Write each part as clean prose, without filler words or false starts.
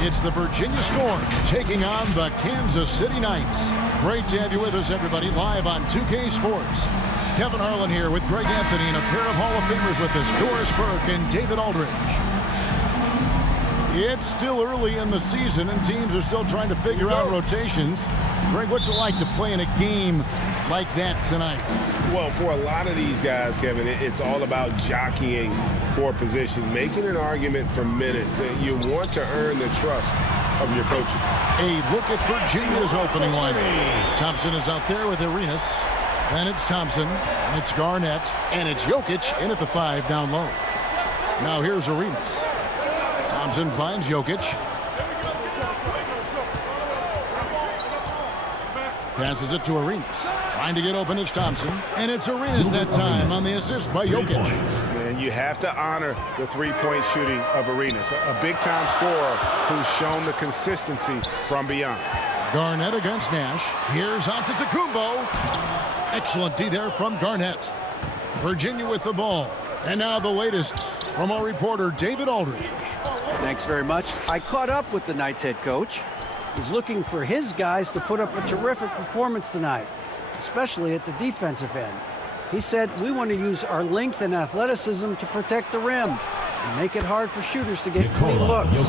It's the Virginia Storm taking on the Kansas City Knights. Great to have you with us, everybody, live on 2K Sports. Kevin Harlan here with Greg Anthony and a pair of Hall of Famers with us, Doris Burke and David Aldridge. It's still early in the season, and teams are still trying to figure out rotations. Greg, what's it like to play in a game like that tonight? Well, for a lot of these guys, Kevin, it's all about jockeying for position, making an argument for minutes. You want to earn the trust of your coaches. A look at Virginia's opening lineup. Thompson is out there with Arenas. Then it's Thompson, and it's Garnett, and it's Jokic in at the 5 down low. Now here's Arenas. Thompson finds Jokic. Passes it to Arenas. Trying to get open is Thompson. And it's Arenas that time on the assist by Jokic. And you have to honor the three-point shooting of Arenas. A big-time scorer who's shown the consistency from beyond. Garnett against Nash. Here's Antetokounmpo. Excellent D there from Garnett. Virginia with the ball. And now the latest from our reporter, David Aldridge. Thanks very much. I caught up with the Knights head coach. He's looking for his guys to put up a terrific performance tonight, especially at the defensive end. He said, we want to use our length and athleticism to protect the rim and make it hard for shooters to get clean looks.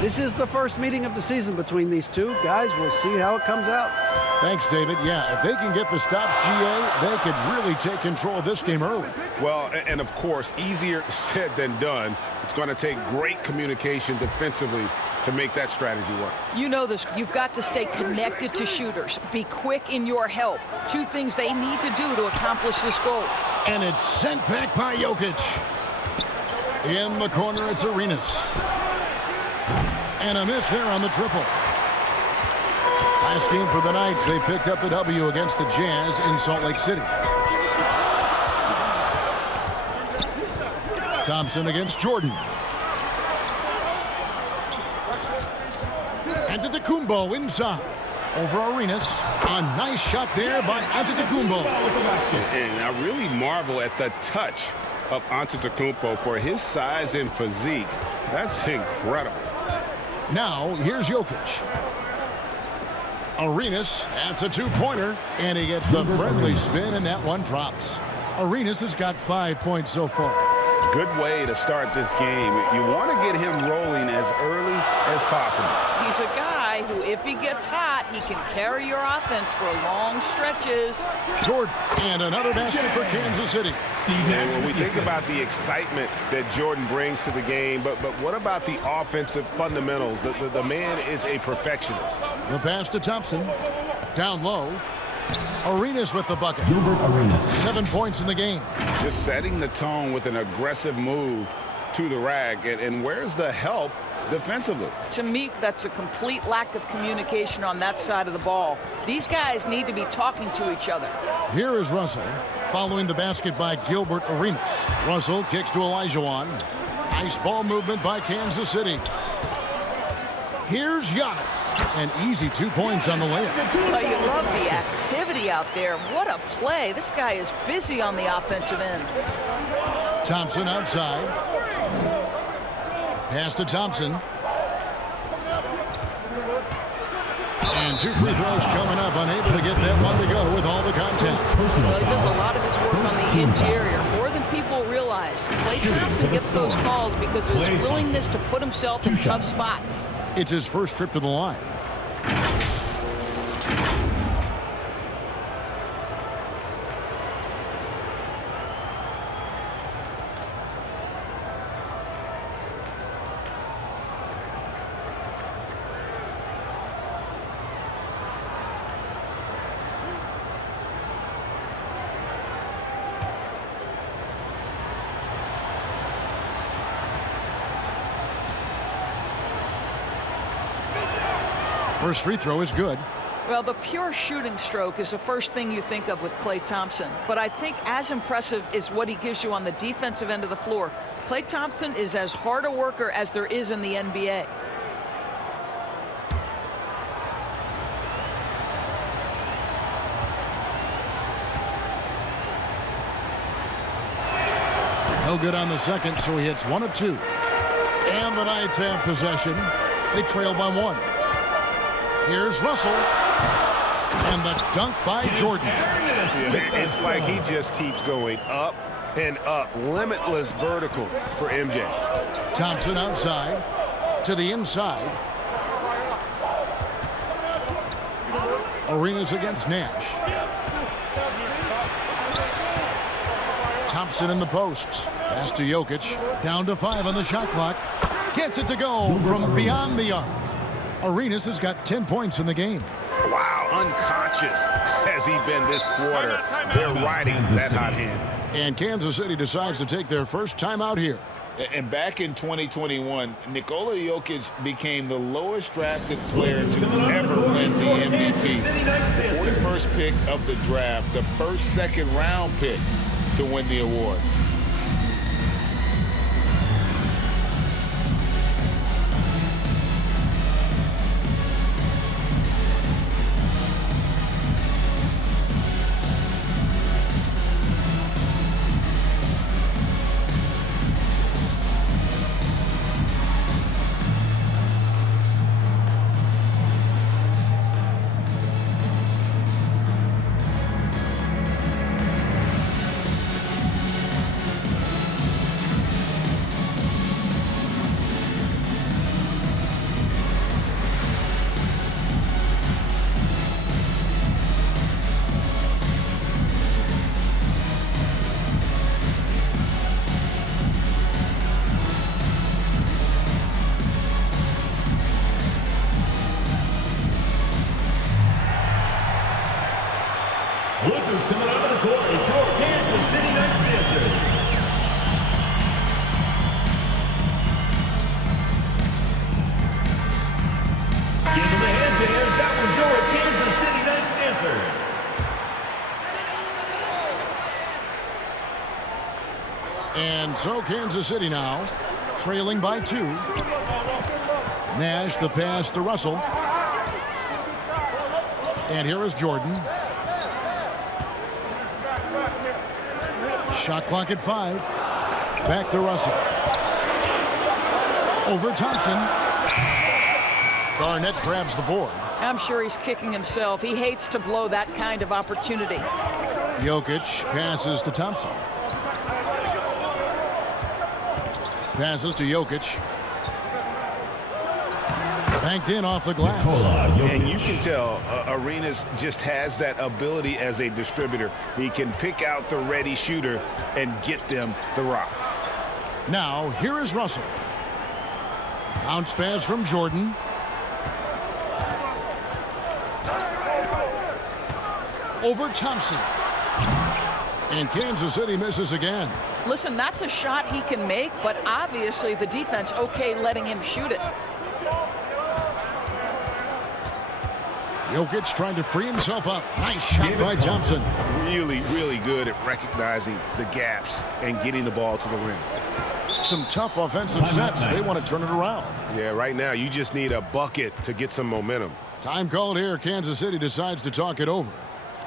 This is the first meeting of the season between these two. Guys, we'll see how it comes out. Thanks, David. Yeah, if they can get the stops, GA, they could really take control of this game early. Well, and of course, easier said than done. It's going to take great communication defensively to make that strategy work. You know this. You've got to stay connected to shooters. Be quick in your help. Two things they need to do to accomplish this goal. And it's sent back by Jokic. In the corner, it's Arenas. And a miss there on the triple. Last game for the Knights, they picked up the W against the Jazz in Salt Lake City. Thompson against Jordan. Antetokounmpo inside. Over Arenas. A nice shot there by Antetokounmpo. And I really marvel at the touch of Antetokounmpo for his size and physique. That's incredible. Now, here's Jokic. Arenas, that's a two-pointer, and he gets the friendly spin, and that one drops. Arenas has got 5 points so far. Good way to start this game. You want to get him rolling as early as possible. He's a guy who, if he gets hot, he can carry your offense for long stretches. Jordan, and another basket for Kansas City. And when we think about the excitement that Jordan brings to the game, but what about the offensive fundamentals? The man is a perfectionist. The pass to Thompson. Down low. Arenas with the bucket. 7 points in the game. Just setting the tone with an aggressive move to the rack. And where's the help defensively? To me, that's a complete lack of communication on that side of the ball. These guys need to be talking to each other. Here is Russell, following the basket by Gilbert Arenas. Russell kicks to Olajuwon. Nice ball movement by Kansas City. Here's Giannis. An easy 2 points on the layup. Well, you love the activity out there. What a play. This guy is busy on the offensive end. Thompson outside. Pass to Thompson. And 2 free throws coming up. Unable to get that one to go with all the contact. Well, he does a lot of his work on the interior, more than people realize. Klay Thompson gets those calls because of his willingness to put himself in tough spots. It's his first trip to the line. First free throw is good. Well, the pure shooting stroke is the first thing you think of with Klay Thompson. But I think as impressive is what he gives you on the defensive end of the floor. Klay Thompson is as hard a worker as there is in the NBA. No good on the second, so he hits 1 of 2. And the Knights have possession. They trail by 1. Here's Russell. And the dunk by Jordan. It's like he just keeps going up and up. Limitless vertical for MJ. Thompson outside to the inside. Arenas against Nash. Thompson in the posts. Pass to Jokic. Down to 5 on the shot clock. Gets it to go from beyond the arc. Arenas has got 10 points in the game. Wow, unconscious has he been this quarter. They're riding that hot hand. And Kansas City decides to take their first timeout here. And back in 2021, Nikola Jokic became the lowest drafted player to ever win the MVP. The 41st pick of the draft, the first second-round pick to win the award. Lookers coming onto the court. It's your Kansas City Knights dancers. Give them a hand, fans. That was your Kansas City Knights dancers. And so Kansas City now trailing by 2. Nash the pass to Russell. And here is Jordan. Shot clock at 5. Back to Russell. Over Thompson. Garnett grabs the board. I'm sure he's kicking himself. He hates to blow that kind of opportunity. Jokic passes to Thompson. Passes to Jokic. Banked in off the glass. And you can tell Arenas just has that ability as a distributor. He can pick out the ready shooter and get them the rock. Now, here is Russell. Bounce pass from Jordan. Over Thompson. And Kansas City misses again. Listen, that's a shot he can make, but obviously the defense okay letting him shoot it. Jokic trying to free himself up. Nice shot by Thompson. Really, really good at recognizing the gaps and getting the ball to the rim. Some tough offensive sets. They want to turn it around. Yeah, right now you just need a bucket to get some momentum. Time called here. Kansas City decides to talk it over.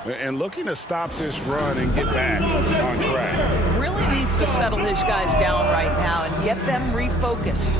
And looking to stop this run and get back on track. Really needs to settle his guys down right now and get them refocused.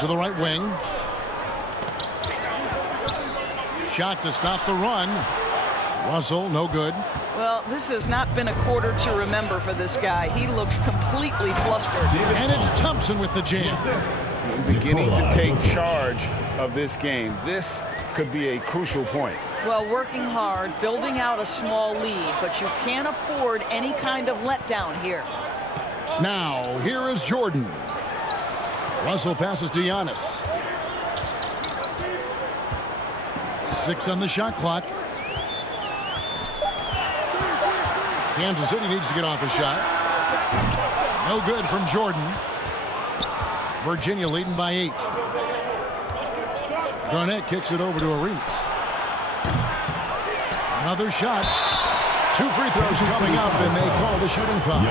to the right wing. Shot to stop the run. Russell, no good. Well, this has not been a quarter to remember for this guy. He looks completely flustered. And it's Thompson with the jam. Beginning to take charge of this game. This could be a crucial point. Well, working hard, building out a small lead, but you can't afford any kind of letdown here. Now, here is Jordan. Russell passes to Giannis. 6 on the shot clock. Kansas City needs to get off a shot. No good from Jordan. Virginia leading by 8. Garnett kicks it over to Arenas. Another shot. 2 free throws coming up, and they call the shooting foul.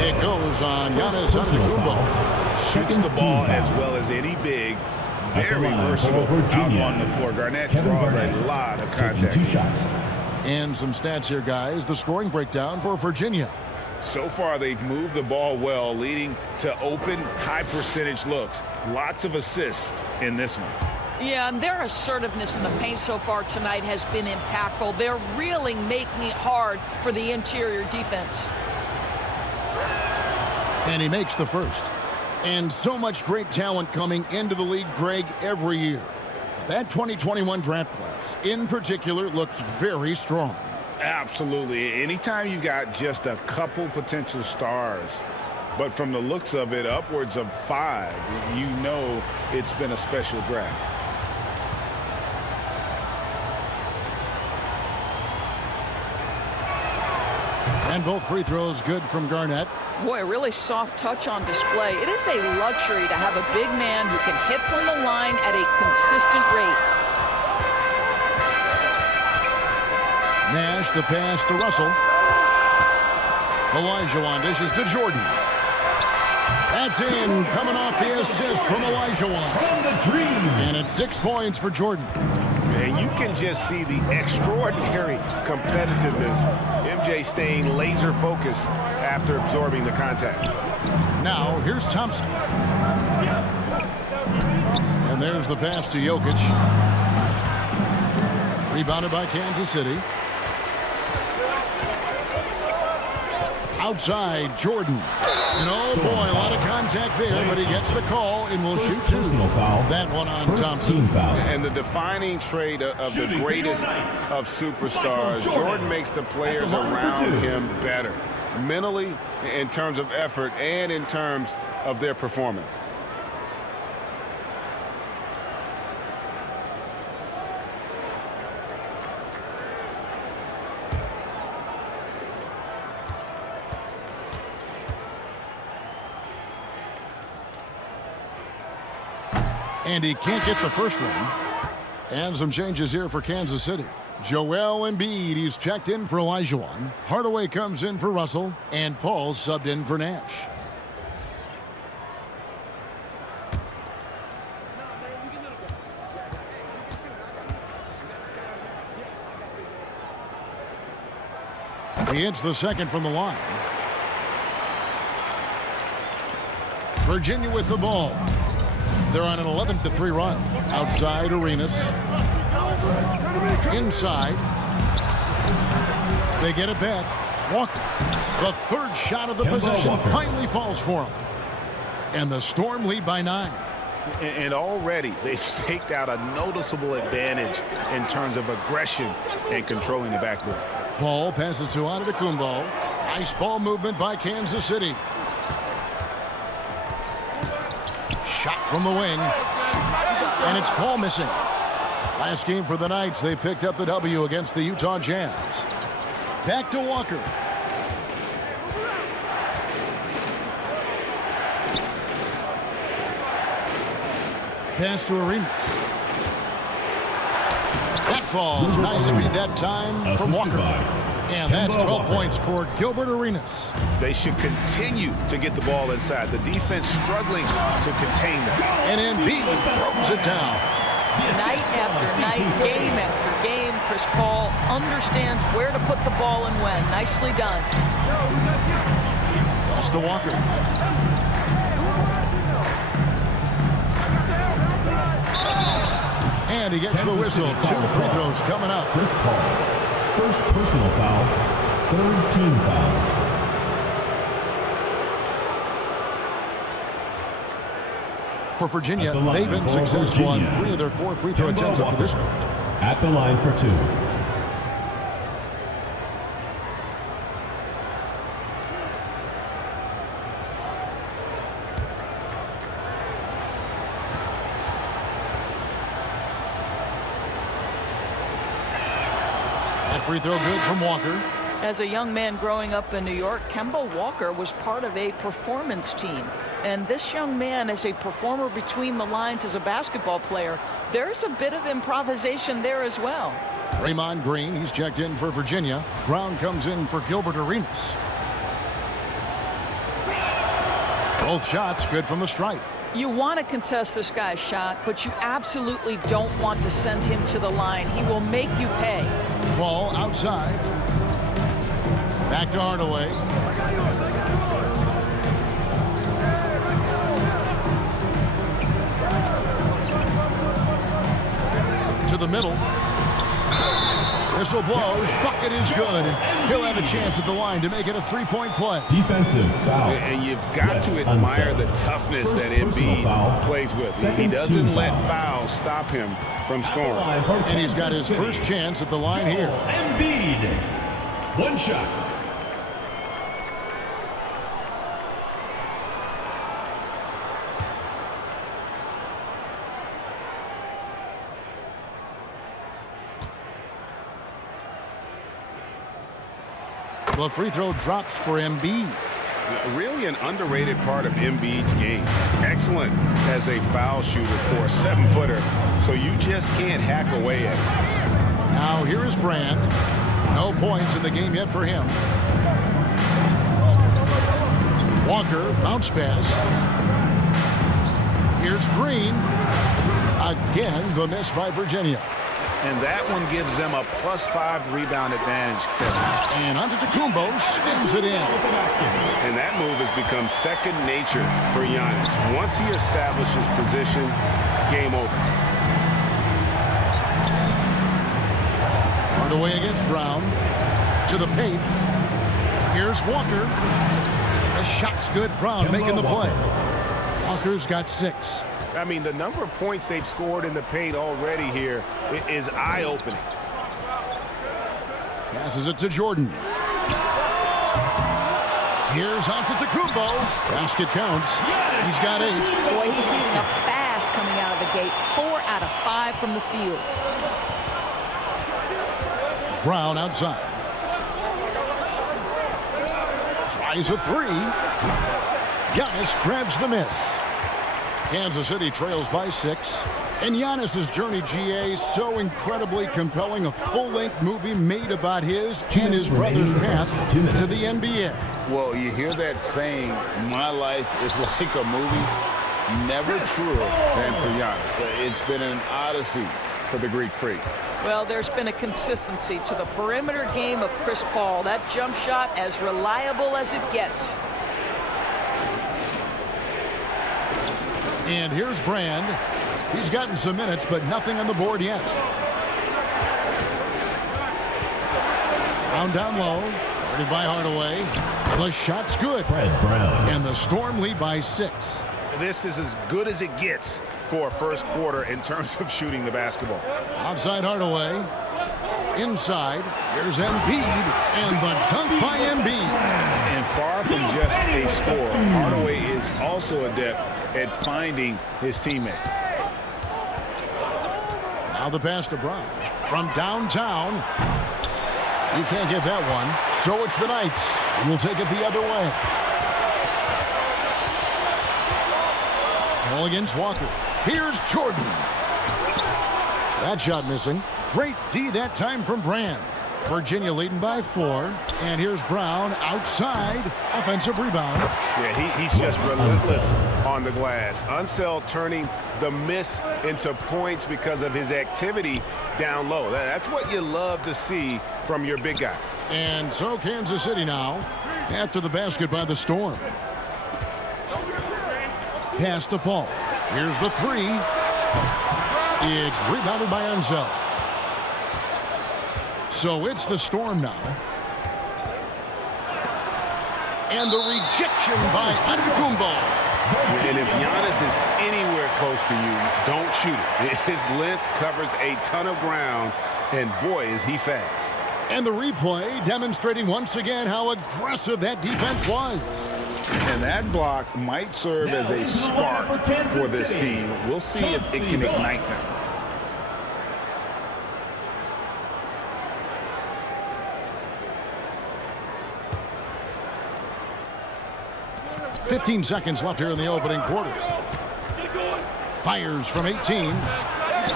It goes on Giannis Antetokounmpo. Shoots the ball as well as any big. Very versatile out on the floor. Garnett draws a lot of contact. And some stats here, guys. The scoring breakdown for Virginia. So far, they've moved the ball well, leading to open, high-percentage looks. Lots of assists in this one. Yeah, and their assertiveness in the paint so far tonight has been impactful. They're really making it hard for the interior defense. And he makes the first. And so much great talent coming into the league, Greg, every year. That 2021 draft class, in particular, looks very strong. Absolutely. Anytime you've got just a couple potential stars, but from the looks of it, upwards of 5, you know it's been a special draft. And both free throws good from Garnett. Boy, a really soft touch on display. It is a luxury to have a big man who can hit from the line at a consistent rate. Nash, the pass to Russell. Olajuwon dishes to Jordan. That's in, coming off the assist from Olajuwon. From the Dream. And it's 6 points for Jordan. And you can just see the extraordinary competitiveness. MJ staying laser focused after absorbing the contact. Now, here's Thompson. And there's the pass to Jokic. Rebounded by Kansas City. Outside, Jordan. And oh boy, a lot of contact there, but he gets the call and will shoot 2. That one on Thompson. And the defining trait of the greatest of superstars, Jordan makes the players around him better. Mentally, in terms of effort, and in terms of their performance. And he can't get the first one. And some changes here for Kansas City. Joel Embiid, he's checked in for Olajuwon. Hardaway comes in for Russell. And Paul subbed in for Nash. He hits the second from the line. Virginia with the ball. They're on an 11-3 run. Outside, Arenas. Inside. They get it back. Walker. The third shot of the possession finally falls for him. And the Storm lead by 9. And already they've staked out a noticeable advantage in terms of aggression and controlling the backboard. Paul passes to Antetokounmpo. Nice ball movement by Kansas City. Shot from the wing. And it's Paul missing. Last game for the Knights, they picked up the W against the Utah Jazz. Back to Walker. Pass to Arenas. That falls. Nice feed that time from Walker. And that's 12 points for Gilbert Arenas. They should continue to get the ball inside. The defense struggling to contain them. And Embiid throws it down. Night after night, game after game, Chris Paul understands where to put the ball and when. Nicely done. Pass to Walker. And he gets the whistle. 2 free throws coming up. Chris Paul. First personal foul. Third team foul. For Virginia, they've been successful on 3 of their 4 free throw attempts up to this point. At the line for 2. That free throw good from Walker. As a young man growing up in New York, Kemba Walker was part of a performance team. And this young man, as a performer between the lines as a basketball player, there's a bit of improvisation there as well. Draymond Green, he's checked in for Virginia. Brown comes in for Gilbert Arenas. Both shots good from the stripe. You want to contest this guy's shot, but you absolutely don't want to send him to the line. He will make you pay. Ball outside. Back to Hardaway. To the middle. Whistle blows. Bucket is good. And he'll have a chance at the line to make it a 3-point play. Defensive foul. And you've got to admire the toughness that Embiid plays with. He doesn't let fouls stop him from scoring. And he's got his first chance at the line here. Embiid. One shot. The free throw drops for Embiid. Really an underrated part of Embiid's game. Excellent as a foul shooter for a 7-footer, so you just can't hack away at it. Now here is Brand. No points in the game yet for him. Walker, bounce pass. Here's Green. Again, the miss by Virginia. And that one gives them a +5 rebound advantage, Kevin. And Antetokounmpo spins it in. And that move has become second nature for Giannis. Once he establishes position, game over. Hardaway against Brown. To the paint. Here's Walker. The shot's good. Brown making the play. Walker's got 6. I mean, the number of points they've scored in the paint already here is eye-opening. Passes it to Jordan. Here's Antetokounmpo. Basket counts. He's got 8. Boy, he's using a fast coming out of the gate. 4 out of 5 from the field. Brown outside. Tries a 3. Giannis grabs the miss. Kansas City trails by 6. And Giannis's journey, GA, so incredibly compelling. A full-length movie made about his and his brother's path to the NBA. Well, you hear that saying, my life is like a movie. Never truer than for Giannis. It's been an odyssey for the Greek freak. Well, there's been a consistency to the perimeter game of Chris Paul. That jump shot as reliable as it gets. And here's Brand. He's gotten some minutes, but nothing on the board yet. Brown down low. Guarded by Hardaway. The shot's good. Fred Brown. And the Storm lead by 6. This is as good as it gets for a first quarter in terms of shooting the basketball. Outside Hardaway. Inside. Here's Embiid. And the dunk by Embiid. And far from just a score, Hardaway is also adept at finding his teammate. Now the pass to Brown. From downtown. You can't get that one. So it's the Knights. And we'll take it the other way. Ball against Walker. Here's Jordan. That shot missing. Great D that time from Brand. Virginia leading by 4. And here's Brown outside. Offensive rebound. Yeah, he's just relentless on the glass. Unseld turning the miss into points because of his activity down low. That's what you love to see from your big guy. And so Kansas City now after the basket by the Storm. Pass to Paul. Here's the 3. It's rebounded by Ansel. So it's the Storm now. And the rejection by Antetokounmpo. And if Giannis is anywhere close to you, don't shoot it. His length covers a ton of ground, and boy, is he fast. And the replay demonstrating once again how aggressive that defense was. And that block might serve as a spark for this team. We'll see if it can ignite them. .15 seconds left here in the opening quarter. Fires from 18.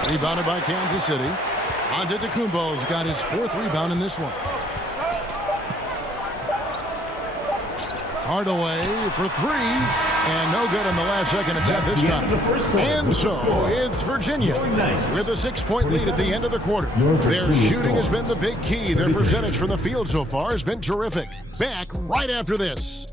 Rebounded by Kansas City. Antetokounmpo's got his 4th rebound in this one. Hardaway for 3. And no good on the last second attempt this time. And so it's Virginia with a 6-point lead at the end of the quarter. Their shooting has been the big key. Their percentage from the field so far has been terrific. Back right after this.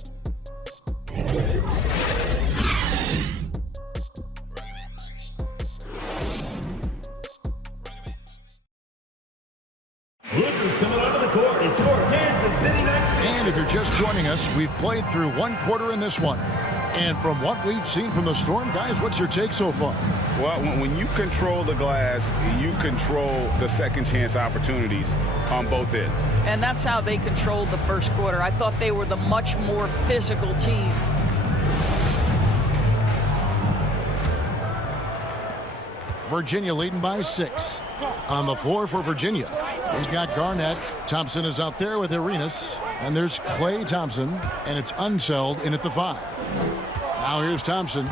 Lucas coming onto the court. It's your Kansas City Knights. And if you're just joining us, we've played through 1 quarter in this one. And from what we've seen from the Storm, guys, what's your take so far? Well, when you control the glass, you control the second chance opportunities on both ends. And that's how they controlled the first quarter. I thought they were the much more physical team. Virginia leading by 6. On the floor for Virginia, we've got Garnett. Thompson is out there with Arenas. And there's Klay Thompson, and it's Unseld in at the 5. Now here's Thompson.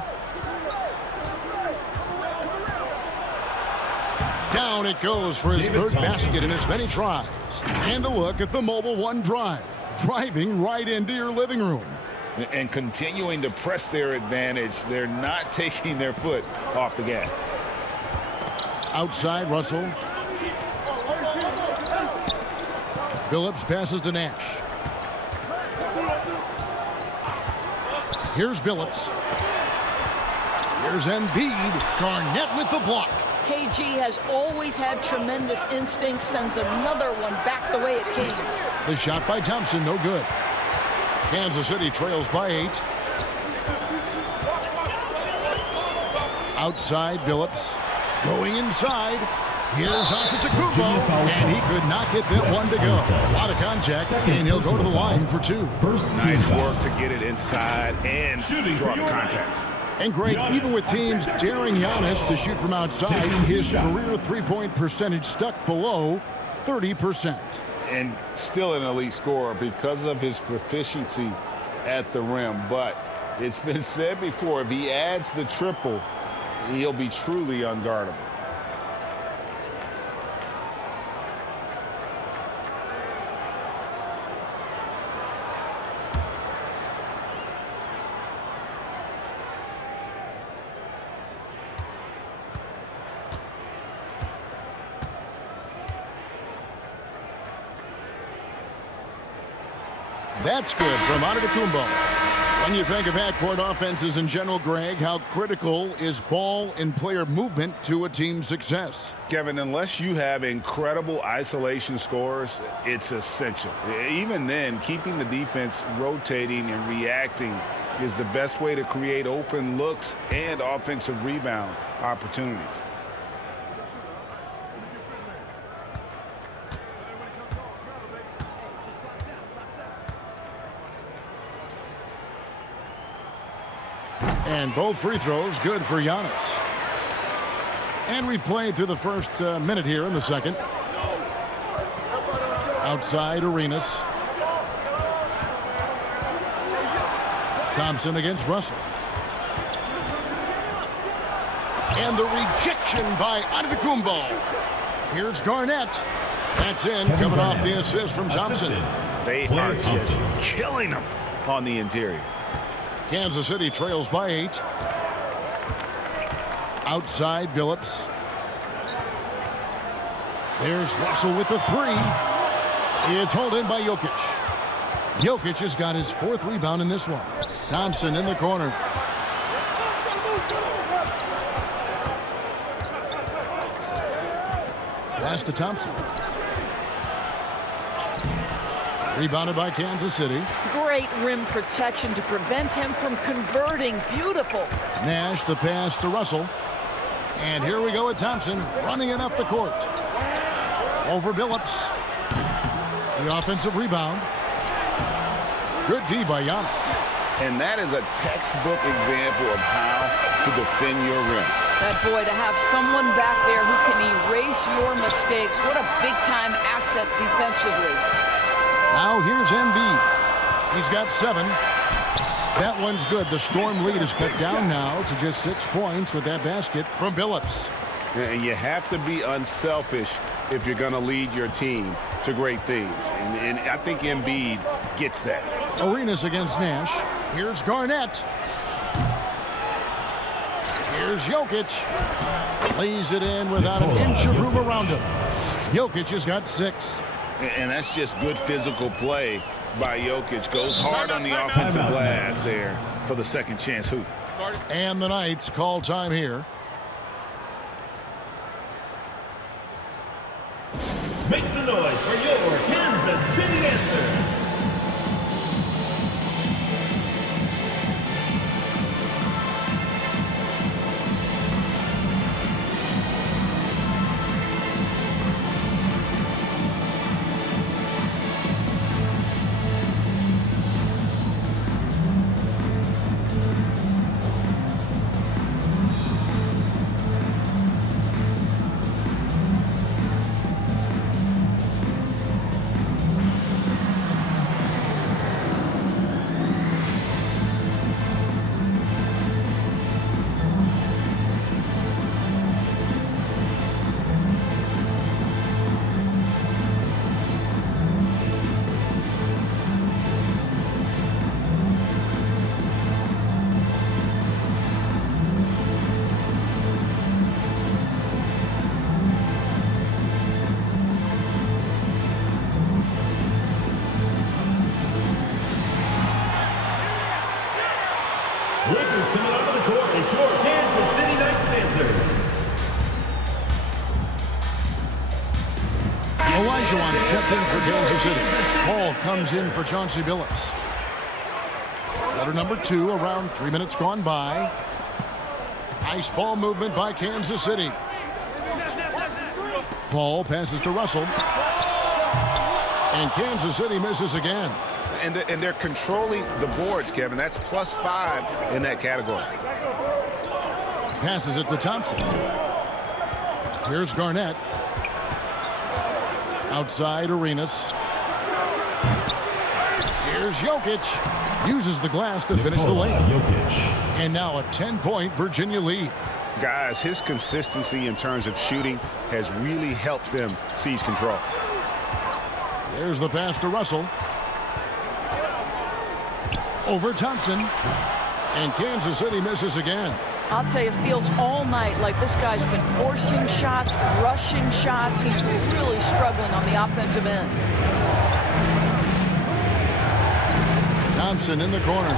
Down it goes for his 3rd basket in as many tries. And a look at the Mobile One drive. Driving right into your living room. And continuing to press their advantage. They're not taking their foot off the gas. Outside, Russell. Billups passes to Nash. Here's Billups. Here's Embiid. Garnett with the block. KG has always had tremendous instincts, sends another one back the way it came. The shot by Thompson, no good. Kansas City trails by 8. Outside, Billups. Going inside. Here's Antetokounmpo, and he could not get that one to go. A lot of contact, and he'll go to the line for 2. Nice work to get it inside and draw the contact. And Greg, even with teams daring Giannis to shoot from outside, his career three-point percentage stuck below 30%. And still an elite scorer because of his proficiency at the rim. But it's been said before, if he adds the triple, he'll be truly unguardable. That's good from Antetokounmpo. When you think of half-court offenses in general, Greg, how critical is ball and player movement to a team's success? Kevin, unless you have incredible isolation scores, it's essential. Even then, keeping the defense rotating and reacting is the best way to create open looks and offensive rebound opportunities. And both free throws good for Giannis. And we've played through the first minute here in the second. Outside, Arenas. Thompson against Russell. And the rejection by Antetokounmpo. Here's Garnett. That's in, coming off the assist from Thompson. They are just killing them on the interior. Kansas City trails by 8. Outside, Billups. There's Russell with the 3. It's hauled in by Jokic. Jokic has got his 4th rebound in this one. Thompson in the corner. Pass to Thompson. Rebounded by Kansas City. Great rim protection to prevent him from converting. Beautiful. Nash, the pass to Russell. And here we go with Thompson running it up the court. Over Billups. The offensive rebound. Good D by Giannis. And that is a textbook example of how to defend your rim. That boy, to have someone back there who can erase your mistakes. What a big-time asset defensively. Now here's Embiid. He's got 7. That one's good. The Storm lead is cut down now to just 6 points with that basket from Billups. And you have to be unselfish if you're going to lead your team to great things. And I think Embiid gets that. Arenas against Nash. Here's Garnett. Here's Jokic. Lays it in without an inch of room around him. Jokic has got 6. And that's just good physical play by Jokic. Goes hard on the offensive glass there for the second chance hoop. And the Knights call time here. Make some noise for your Kansas City answer. Lakers coming onto the court. It's your Kansas City Knights dancers. Elijah wants checked in for Kansas City. Paul comes in for Chauncey Billups. Letter number 2, around 3 minutes gone by. Nice ball movement by Kansas City. Paul passes to Russell. And Kansas City misses again. And they're controlling the boards, Kevin. That's +5 in that category. Passes it to Thompson. Here's Garnett. Outside Arenas. Here's Jokic. Uses the glass to finish the layup. And now a 10-point Virginia lead. Guys, his consistency in terms of shooting has really helped them seize control. There's the pass to Russell. Over Thompson. And Kansas City misses again. I'll tell you, it feels all night like this guy's been forcing shots, rushing shots. He's really struggling on the offensive end. Thompson in the corner.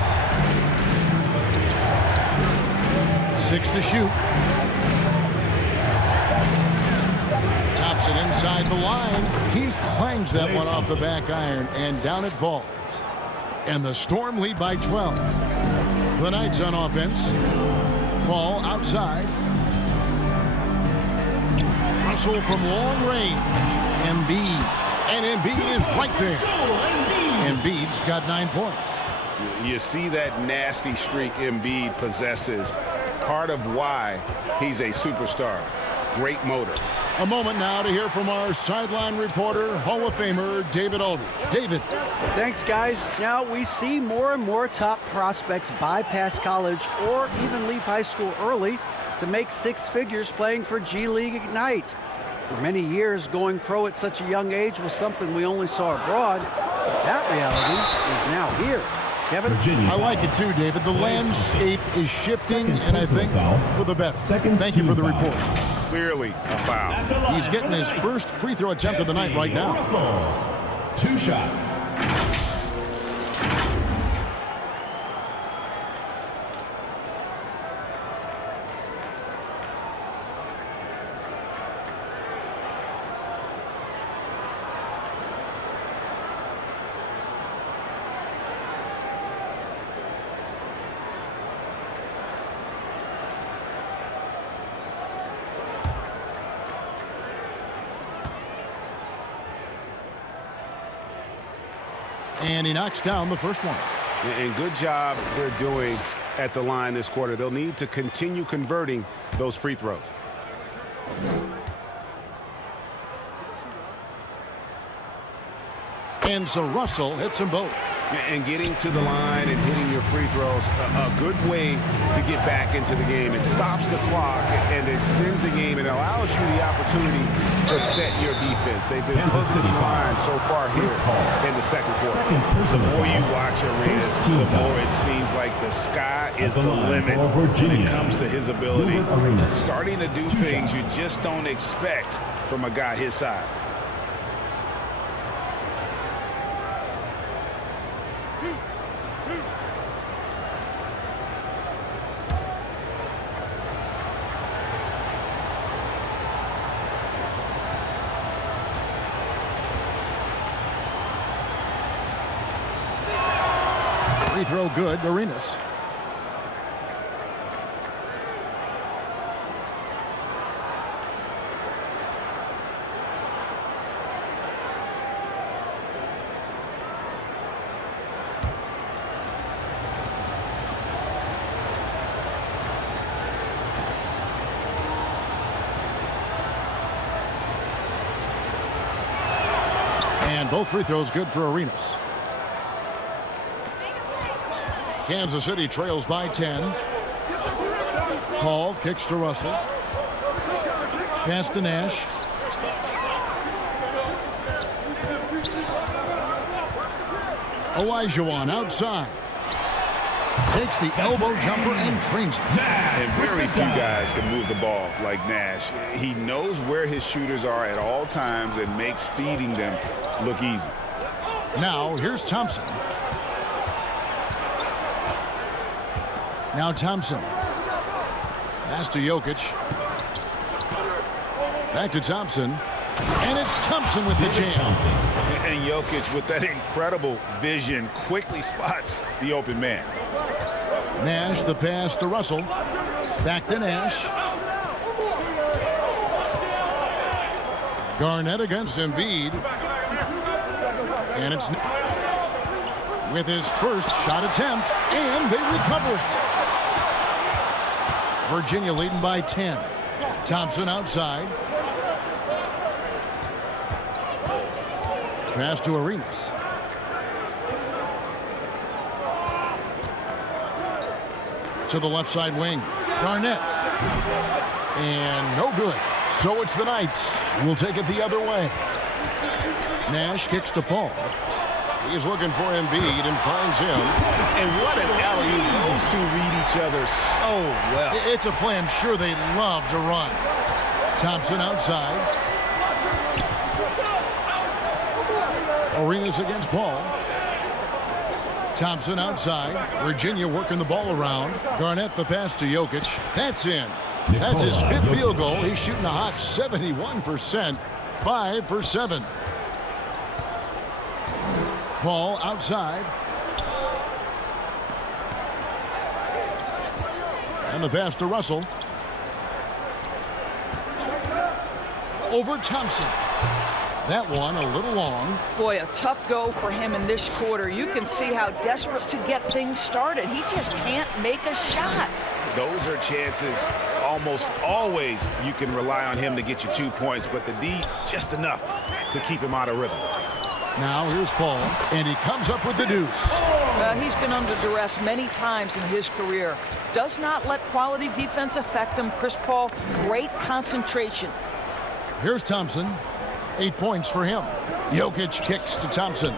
6 to shoot. Thompson inside the line. He clangs that one off the back iron, and down it falls. And the Storm lead by 12. The Knights on offense. Ball outside. Russell from long range. Embiid. And Embiid is right there. Embiid's got 9 points. You see that nasty streak Embiid possesses. Part of why he's a superstar. Great motor. A moment now to hear from our sideline reporter, Hall of Famer David Aldridge. David. Thanks, guys. Now we see more and more top prospects bypass college or even leave high school early to make 6 figures playing for G League Ignite. For many years, going pro at such a young age was something we only saw abroad. But that reality is now here. Kevin? I like it too, David. The landscape is shifting, and I think for the best. Thank you for the report. Clearly a foul. He's getting his first free throw attempt of the night right now. 2 shots. And he knocks down the first one. And good job they're doing at the line this quarter. They'll need to continue converting those free throws. And so Russell hits them both. And getting to the line and hitting your free throws, a good way to get back into the game. It stops the clock and extends the game and allows you the opportunity to set your defense. They've been Kansas City fine so far here in the second quarter. The more you watch Arenas, the more it seems like the sky is the limit when it comes to his ability. Starting to do things you just don't expect from a guy his size. Free throw good, Arenas. And both free throws good for Arenas. Kansas City trails by 10. Paul kicks to Russell. Pass to Nash. Olajuwon outside. Takes the elbow jumper and drains it. And very few guys can move the ball like Nash. He knows where his shooters are at all times and makes feeding them look easy. Now here's Thompson. Now Thompson. Pass to Jokic. Back to Thompson. And it's Thompson with the jam. And Jokic, with that incredible vision, quickly spots the open man. Nash, the pass to Russell. Back to Nash. Garnett against Embiid. And it's with his first shot attempt. And they recover it. Virginia leading by 10. Thompson outside. Pass to Arenas. To the left side wing. Garnett. And no good. So it's the Knights. We'll take it the other way. Nash kicks to Paul. He's looking for Embiid and finds him. And what an alley-oop. Those two read each other so well. It's a play I'm sure they love to run. Thompson outside. Arenas against Paul. Thompson outside. Virginia working the ball around. Garnett the pass to Jokic. That's in. That's his fifth field goal. He's shooting a hot 71%. 5 for 7. Paul outside. And the pass to Russell. Over Thompson. That one a little long. Boy, a tough go for him in this quarter. You can see how desperate to get things started. He just can't make a shot. Those are chances almost always you can rely on him to get you 2 points, but the D just enough to keep him out of rhythm. Now here's Paul, and he comes up with the deuce. He's been under duress many times in his career. Does not let quality defense affect him. Chris Paul, great concentration. Here's Thompson. 8 points for him. Jokic kicks to Thompson.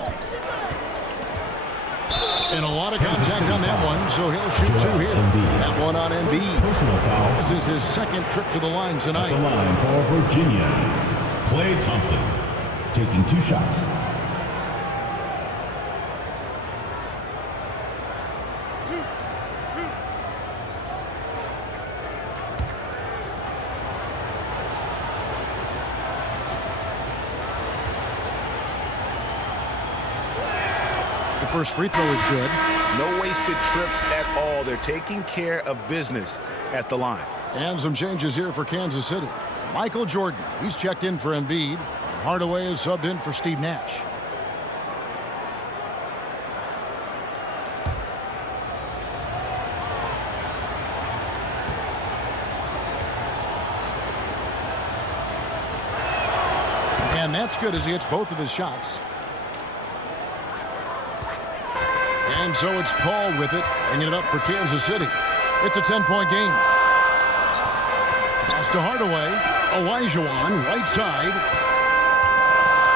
And a lot of contact on that one, so he'll shoot 2 here. That one on Embiid. Personal foul. This is his second trip to the line tonight. The line for Virginia. Klay Thompson taking 2 shots. First free throw is good. No wasted trips at all. They're taking care of business at the line. And some changes here for Kansas City. Michael Jordan, he's checked in for Embiid. Hardaway is subbed in for Steve Nash. And that's good as he hits both of his shots. And so it's Paul with it, bringing it up for Kansas City. It's a 10-point game. Pass to Hardaway. Olajuwon, right side.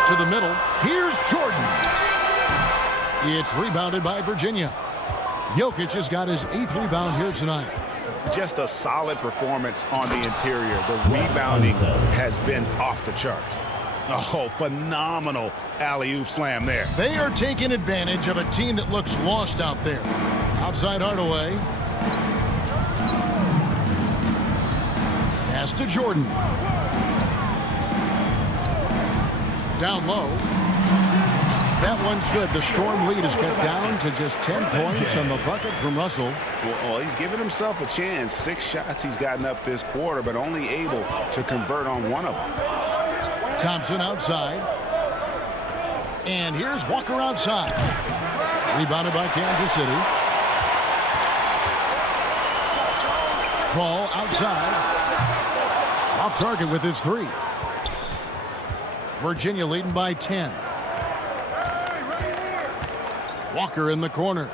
To the middle. Here's Jordan. It's rebounded by Virginia. Jokic has got his 8th rebound here tonight. Just a solid performance on the interior. The rebounding has been off the charts. Oh, phenomenal alley-oop slam there. They are taking advantage of a team that looks lost out there. Outside Hardaway. Pass to Jordan. Down low. That one's good. The Storm lead is cut down to just 10 points on the bucket from Russell. Well, he's given himself a chance. 6 shots he's gotten up this quarter, but only able to convert on one of them. Thompson outside. And here's Walker outside. Rebounded by Kansas City. Paul outside. Off target with his 3. Virginia leading by 10. Walker in the corner.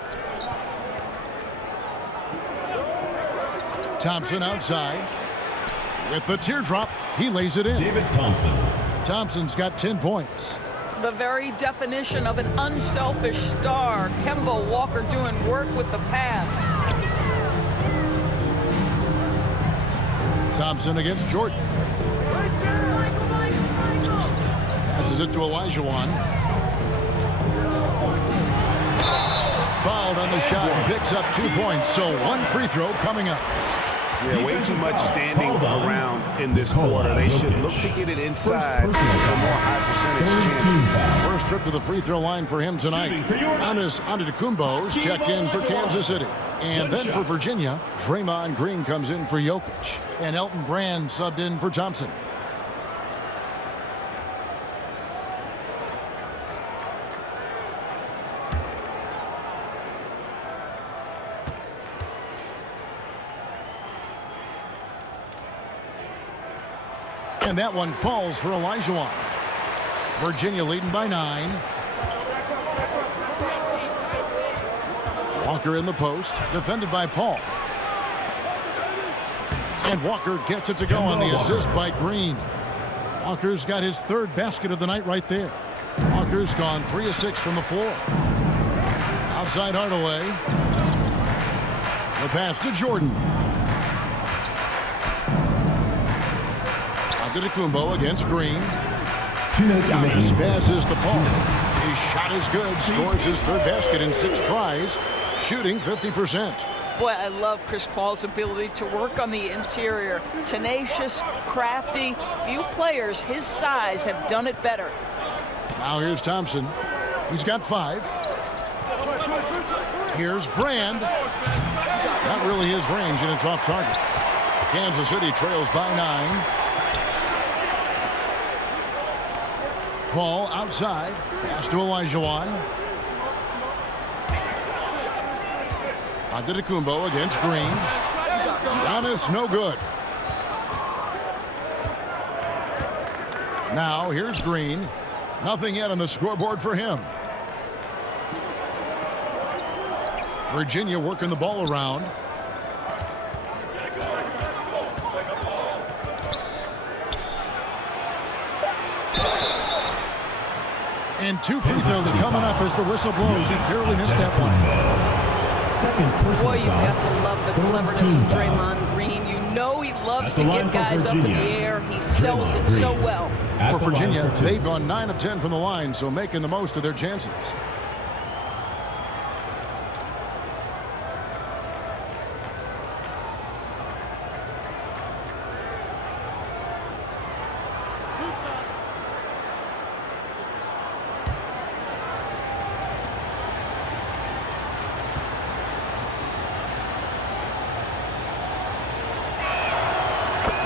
Thompson outside. With the teardrop, he lays it in. David Thompson. Thompson's got 10 points. The very definition of an unselfish star. Kemba Walker doing work with the pass. Thompson against Jordan. Passes it to Olajuwon. Fouled on the shot and picks up 2 points. So 1 free throw coming up. Yeah, way too much standing around in this quarter. They should look to get it inside for more high percentage chances. First trip to the free throw line for him tonight. Giannis Antetokounmpo's checked in for Kansas City. And then for Virginia, Draymond Green comes in for Jokic. And Elton Brand subbed in for Thompson. And that one falls for Olajuwon. Virginia leading by 9. Walker in the post, defended by Paul. And Walker gets it to go on the assist by Green. Walker's got his 3rd basket of the night right there. Walker's gone 3 of 6 from the floor. Outside Hardaway. The pass to Jordan. Antetokounmpo against Green. Giannis passes the ball. His shot is good. Scores his 3rd basket in 6 tries. Shooting 50%. Boy, I love Chris Paul's ability to work on the interior. Tenacious, crafty. Few players his size have done it better. Now here's Thompson. He's got 5. Here's Brand. Not really his range, and it's off target. Kansas City trails by 9. Paul outside. Pass to Olajuwon. Antetokounmpo against Green. Giannis no good. Now here's Green. Nothing yet on the scoreboard for him. Virginia working the ball around. And 2 free throws coming up as the whistle blows. He barely missed that one. Boy, you've got to love the cleverness of Draymond Green. You know he loves to get guys up in the air. He sells it so well. For Virginia, they've gone 9 of 10 from the line, so making the most of their chances.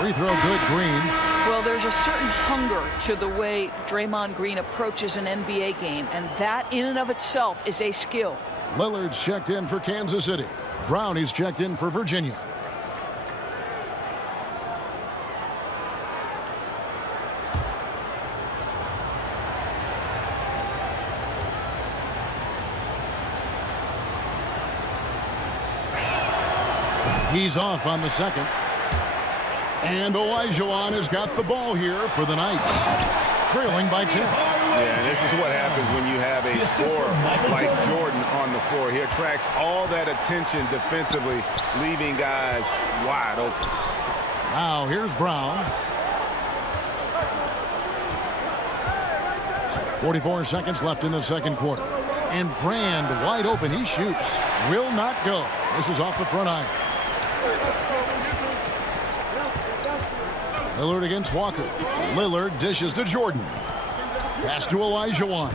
Free throw good, Green. Well, there's a certain hunger to the way Draymond Green approaches an NBA game, and that in and of itself is a skill. Lillard's checked in for Kansas City. Brownie's checked in for Virginia. He's off on the second. And Olajuwon has got the ball here for the Knights, trailing by 10. Yeah, and this is what happens when you have a scorer like Jordan on the floor. He attracts all that attention defensively, leaving guys wide open. Now here's Brown. 44 seconds left in the second quarter. And Brand wide open. He shoots. Will not go. This is off the front iron. Lillard against Walker. Lillard dishes to Jordan. Pass to Olajuwon.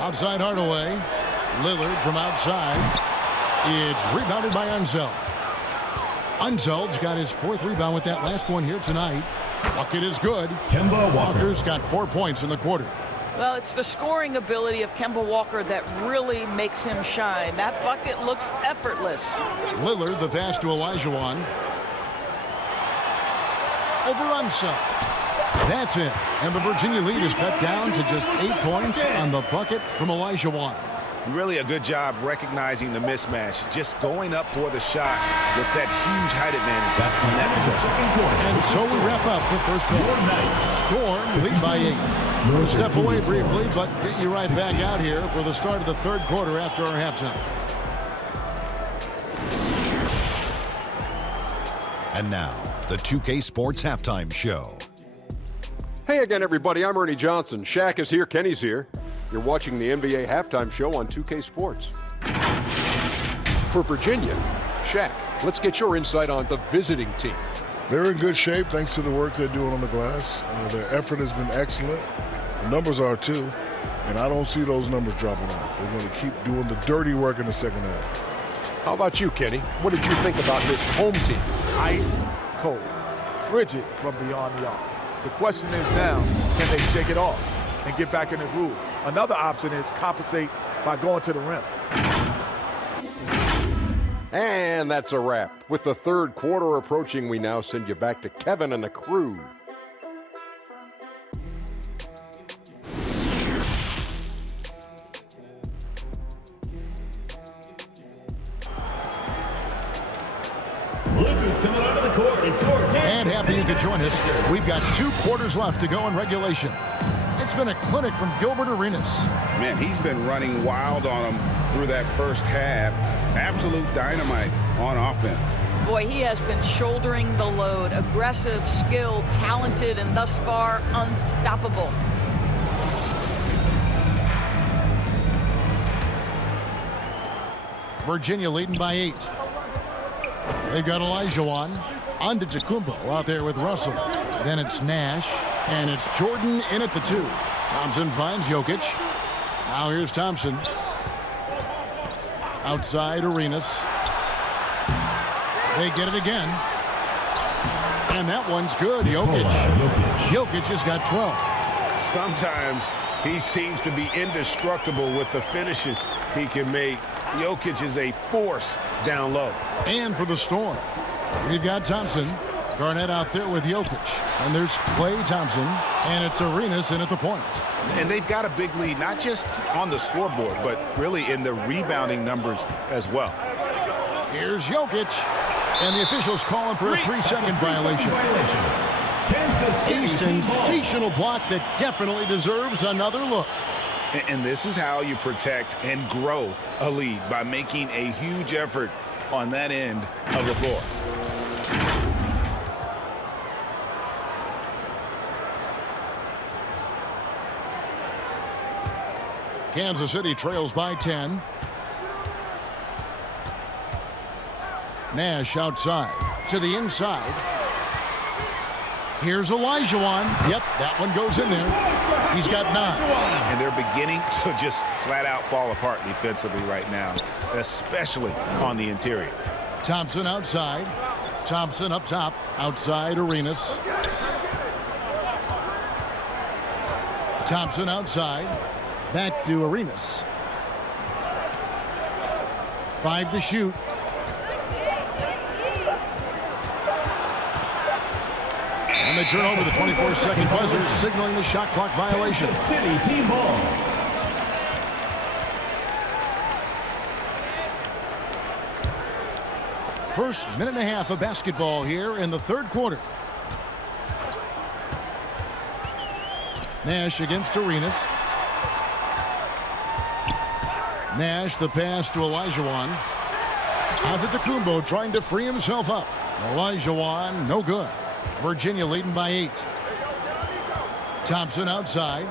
Outside Hardaway. Lillard from outside. It's rebounded by Unseld. Unseld's got his 4th rebound with that last one here tonight. Bucket is good. Kemba Walker. Walker's got 4 points in the quarter. Well, it's the scoring ability of Kemba Walker that really makes him shine. That bucket looks effortless. Lillard, the pass to Olajuwon. Over Unseld. That's it. And the Virginia lead is cut down to just 8 points on the bucket from Olajuwon. Really a good job recognizing the mismatch, just going up for the shot with that huge height advantage. That's on that possession. And so we wrap up the first half. Storm lead by 8. We'll step away briefly, but get you right back out here for the start of the third quarter after our halftime. And now, the 2K Sports Halftime Show. Hey again, everybody. I'm Ernie Johnson. Shaq is here. Kenny's here. You're watching the NBA Halftime Show on 2K Sports. For Virginia, Shaq, let's get your insight on the visiting team. They're in good shape thanks to the work they're doing on the glass. Their effort has been excellent. The numbers are too. And I don't see those numbers dropping off. They're going to keep doing the dirty work in the second half. How about you, Kenny? What did you think about this home team? Ice cold, frigid from beyond the arc. The question is now, can they shake it off and get back in the groove? Another option is compensate by going to the rim. And that's a wrap. With the third quarter approaching, we now send you back to Kevin and the crew. Lucas coming onto the court. It's your And happy you could join us. We've got 2 quarters left to go in regulation. It's been a clinic from Gilbert Arenas. Man, he's been running wild on them through that first half. Absolute dynamite on offense. Boy, he has been shouldering the load. Aggressive, skilled, talented, and thus far unstoppable. Virginia leading by 8. They've got Olajuwon. Antetokounmpo out there with Russell. Then it's Nash. And it's Jordan in at the 2. Thompson finds Jokic. Now here's Thompson. Outside Arenas. They get it again. And that one's good. Jokic. Jokic has got 12. Sometimes he seems to be indestructible with the finishes he can make. Jokic is a force down low. And for the Storm, we've got Thompson. Garnett out there with Jokic. And there's Klay Thompson. And it's Arenas in at the point. And they've got a big lead, not just on the scoreboard, but really in the rebounding numbers as well. Here's Jokic. And the officials call him for a 3-second violation. A sensational block that definitely deserves another look. And this is how you protect and grow a lead, by making a huge effort on that end of the floor. Kansas City trails by 10. Nash outside to the inside. Here's Olajuwon. Yep, that one goes in there. He's got 9. And they're beginning to just flat out fall apart defensively right now, especially on the interior. Thompson outside. Thompson up top. Outside Arenas. Thompson outside. Back to Arenas. 5 to shoot. And they turn over the 24-second buzzer, signaling the shot clock violation. City team ball. first minute and a half of basketball here in the third quarter. Nash against Arenas. Nash, the pass to Olajuwon. Antetokounmpo trying to free himself up. Olajuwon, no good. Virginia leading by 8. Thompson outside.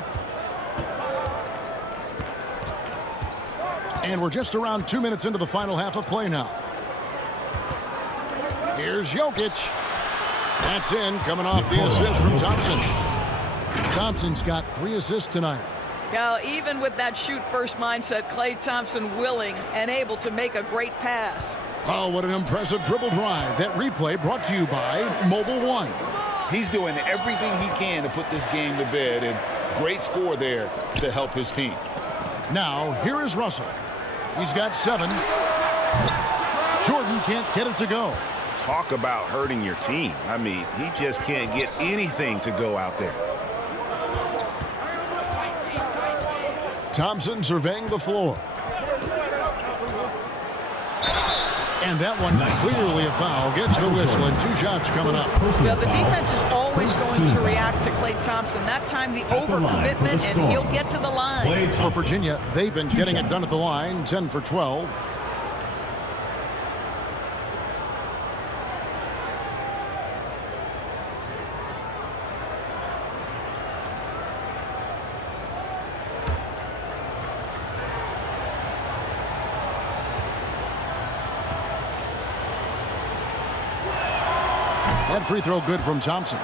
And we're just around 2 minutes into the final half of play now. Here's Jokic. That's in, coming off the assist from Thompson. Thompson's got 3 assists tonight. Now, even with that shoot-first mindset, Klay Thompson willing and able to make a great pass. Oh, what an impressive dribble drive. That replay brought to you by Mobile One. He's doing everything he can to put this game to bed, and great score there to help his team. Now, here is Russell. He's got 7. Jordan can't get it to go. Talk about hurting your team. I mean, he just can't get anything to go out there. Thompson surveying the floor. And that one clearly a foul. Gets the whistle, and 2 shots coming up. Yeah, the defense is always going to react to Klay Thompson. That time the overcommitment, and he'll get to the line. For Virginia, they've been getting it done at the line, 10 for 12. That free throw good from Thompson.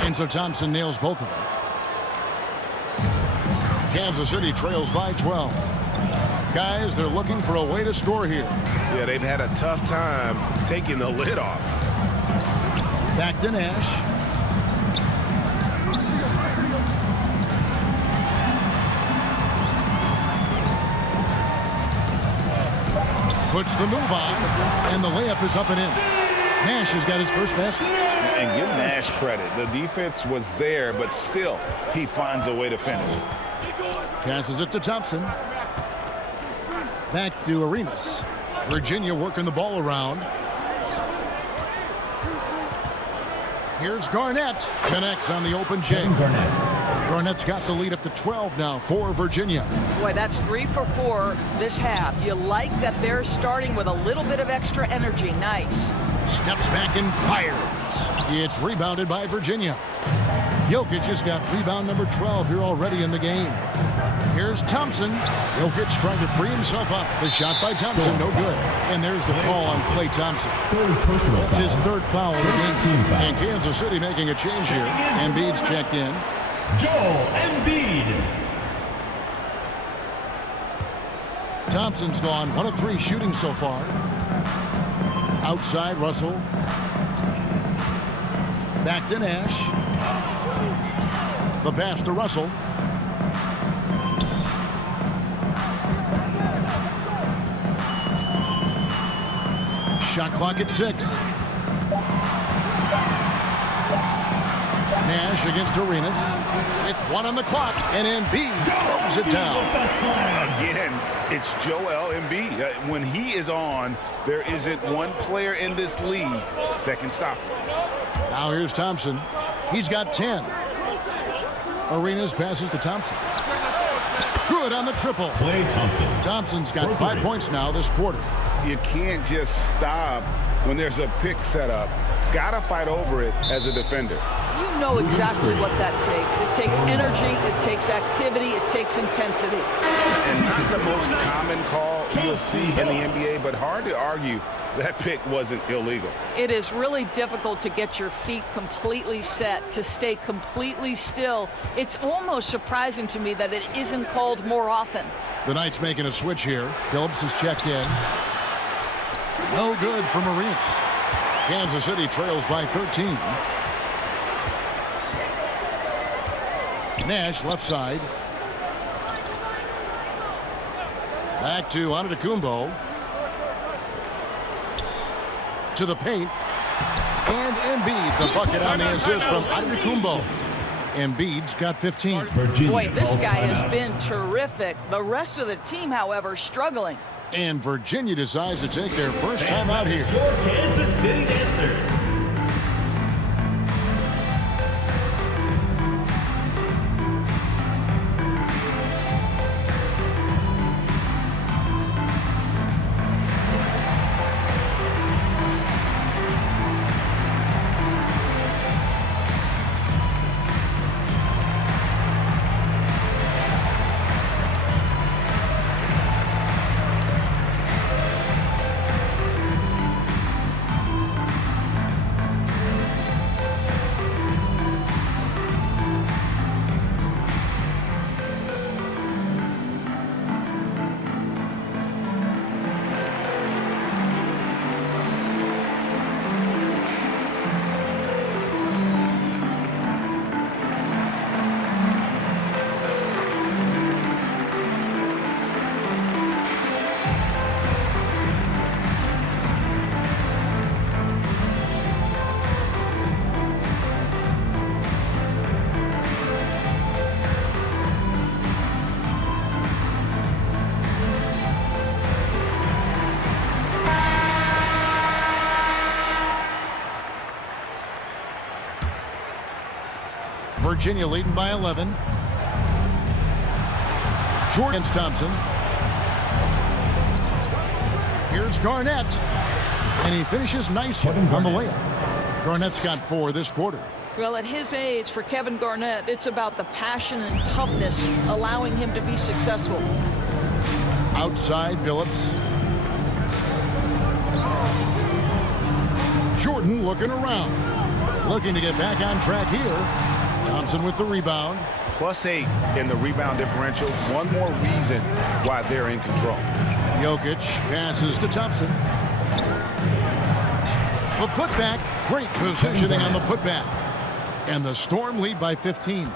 And so Thompson nails both of them. Kansas City trails by 12. Guys, they're looking for a way to score here. Yeah, they've had a tough time taking the lid off. Back to Nash. Puts the move on, and the layup is up and in. Nash has got his first basket. And give Nash credit. The defense was there, but still, he finds a way to finish. Passes it to Thompson. Back to Arenas. Virginia working the ball around. Here's Garnett. Connects on the open J. Garnett's got the lead up to 12 now for Virginia. Boy, that's 3 for 4 this half. You like that they're starting with a little bit of extra energy. Nice. Steps back and fires. It's rebounded by Virginia. Jokic has got rebound number 12 here already in the game. Here's Thompson. Jokic trying to free himself up. The shot by Thompson, no good. And there's the call on Klay Thompson. That's his 3rd foul of the game. And Kansas City making a change here. Embiid's checked in. Joel Embiid. Thompson's gone 1 of 3 shooting so far. Outside Russell. Back to Nash. The pass to Russell. Shot clock at 6. Nash against Arenas with 1 on the clock, and Embiid throws it down. Again, it's Joel Embiid. When he is on, there isn't one player in this league that can stop him. Now here's Thompson. He's got 10. Arenas passes to Thompson. Good on the triple. Klay Thompson. Thompson's got 5 points now this quarter. You can't just stop when there's a pick set up. Gotta fight over it as a defender. You know exactly what that takes. It takes energy, it takes activity, it takes intensity. And not the most common call you'll see in the NBA, but hard to argue that pick wasn't illegal. It is really difficult to get your feet completely set, to stay completely still. It's almost surprising to me that it isn't called more often. The Knights making a switch here. Phillips is checked in. No good from Arenas. Kansas City trails by 13. Nash left side. Back to Antetokounmpo. To the paint. And Embiid, the bucket on the assist from Antetokounmpo. Embiid's got 15. Boy, this guy has been terrific. The rest of the team, however, struggling. And Virginia decides to take their first time out here. Kansas City dancers. Virginia leading by 11. Jordan Thompson. Here's Garnett. And he finishes nicely on the layup. Garnett's got 4 this quarter. Well, at his age, for Kevin Garnett, it's about the passion and toughness allowing him to be successful. Outside, Billups. Jordan looking around. Looking to get back on track here. Thompson with the rebound. +8 in the rebound differential. One more reason why they're in control. Jokic passes to Thompson. The putback. Great positioning on the putback. And the Storm lead by 15.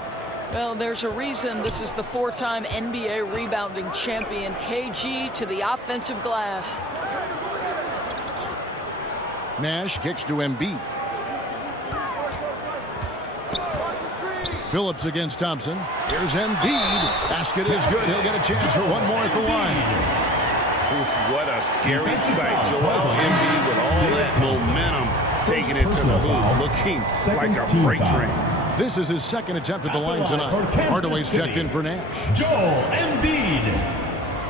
Well, there's a reason this is the 4-time NBA rebounding champion. KG to the offensive glass. Nash kicks to Embiid. Billups against Thompson. Here's Embiid. Basket is good. He'll get a chance for one more at the line. Oof, what a scary sight. Joel Embiid with all that momentum taking it to the hoop, looking like a freight train. This is his second attempt at the line tonight. Hardaway's checked in for Nash. Joel Embiid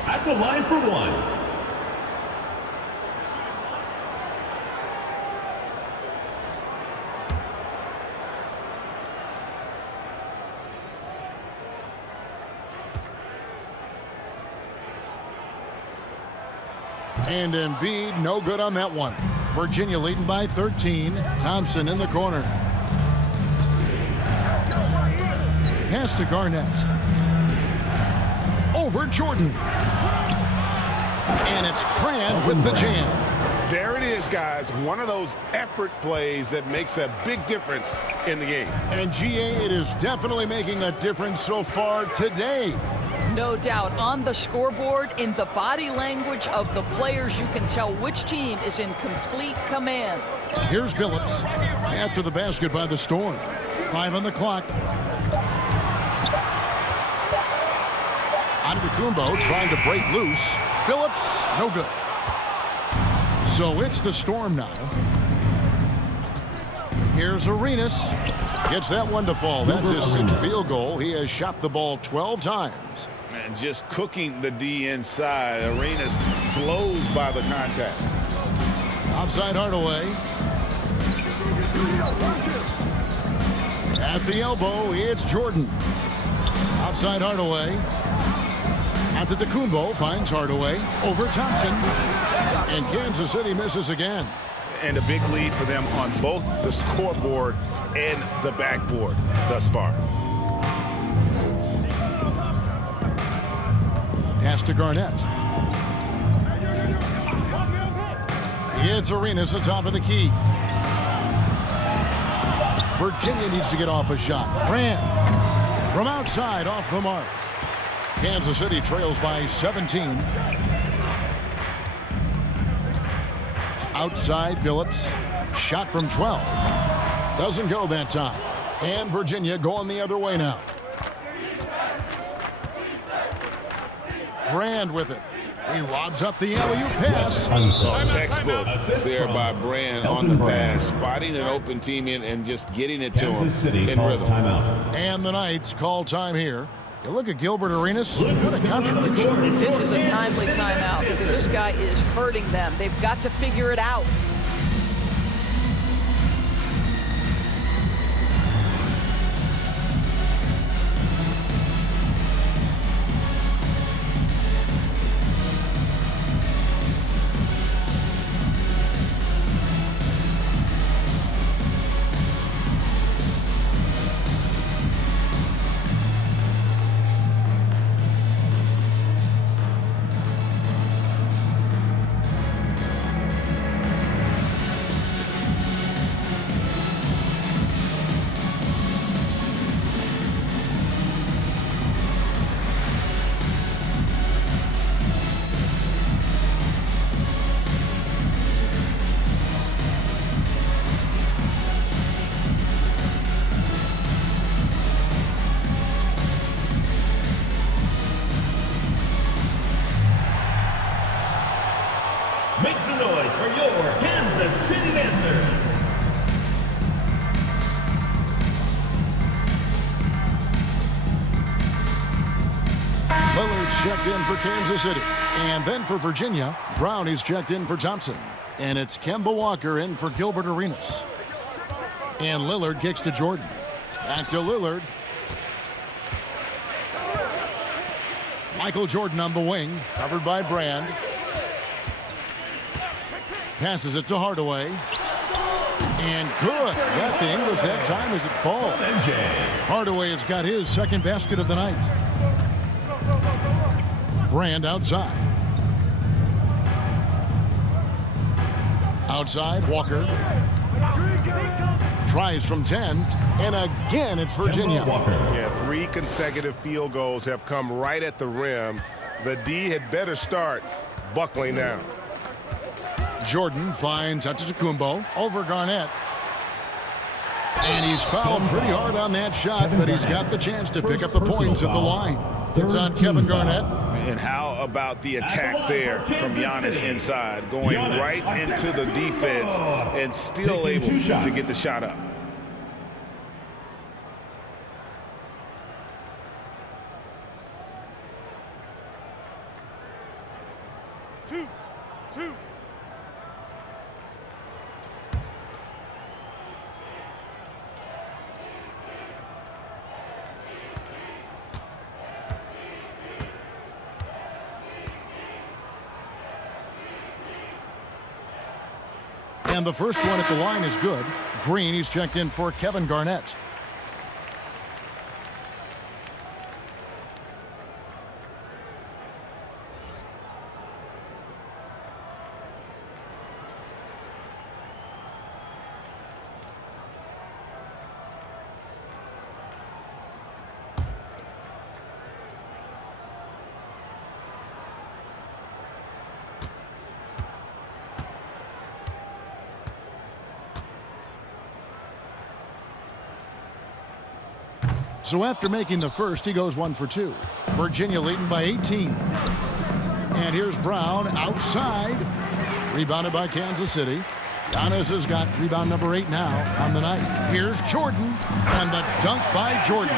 at the line for 1. And Embiid, no good on that one. Virginia leading by 13. Thompson in the corner. Pass to Garnett. Over Jordan. And it's Brand with the jam. There it is, guys. One of those effort plays that makes a big difference in the game. And GA, it is definitely making a difference so far today. No doubt. On the scoreboard, in the body language of the players, you can tell which team is in complete command. Here's Billups after the basket by the Storm. 5 on the clock. Antetokounmpo trying to break loose. Billups, no good. So it's the Storm now. Here's Arenas. Gets that one to fall. That's his 6th field goal. He has shot the ball 12 times. And just cooking the D inside. Arenas blows by the contact. Outside Hardaway. At the elbow, it's Jordan. Outside Hardaway. Antetokounmpo finds Hardaway over Thompson. And Kansas City misses again. And a big lead for them on both the scoreboard and the backboard thus far. Pass to Garnett. It's Arenas at top of the key. Virginia needs to get off a shot. Brand from outside off the mark. Kansas City trails by 17. Outside Billups. Shot from 12. Doesn't go that time. And Virginia going the other way now. Brand with it. He lobs up the alley-oop pass. Textbook there by Brand on the pass, spotting an open team in and just getting it to him in rhythm. And the Knights call time here. You look at Gilbert Arenas, what a contradiction. This is a timely timeout because this guy is hurting them. They've got to figure it out. Make some noise for your Kansas City Dancers. Lillard's checked in for Kansas City. And then for Virginia, Brown is checked in for Thompson. And it's Kemba Walker in for Gilbert Arenas. And Lillard kicks to Jordan. Back to Lillard. Michael Jordan on the wing, covered by Brand. Passes it to Hardaway. And good. Got the English that time as it falls. Hardaway has got his second basket of the night. Brand outside. Outside, Walker. Tries from 10. And again, it's Virginia. Yeah, 3 consecutive field goals have come right at the rim. The D had better start buckling down. Jordan finds Antetokounmpo over Garnett. And he's fouled pretty hard on that shot, but he's got the chance to pick up the points at the line. It's on Kevin Garnett. And how about the attack there from Giannis inside, going right into the defense and still able to get the shot up. Two. And the first one at the line is good. Green, he's checked in for Kevin Garnett. So after making the first, he goes 1 for 2. Virginia leading by 18. And here's Brown outside. Rebounded by Kansas City. Giannis has got rebound number 8 now on the night. Here's Jordan. And the dunk by Jordan.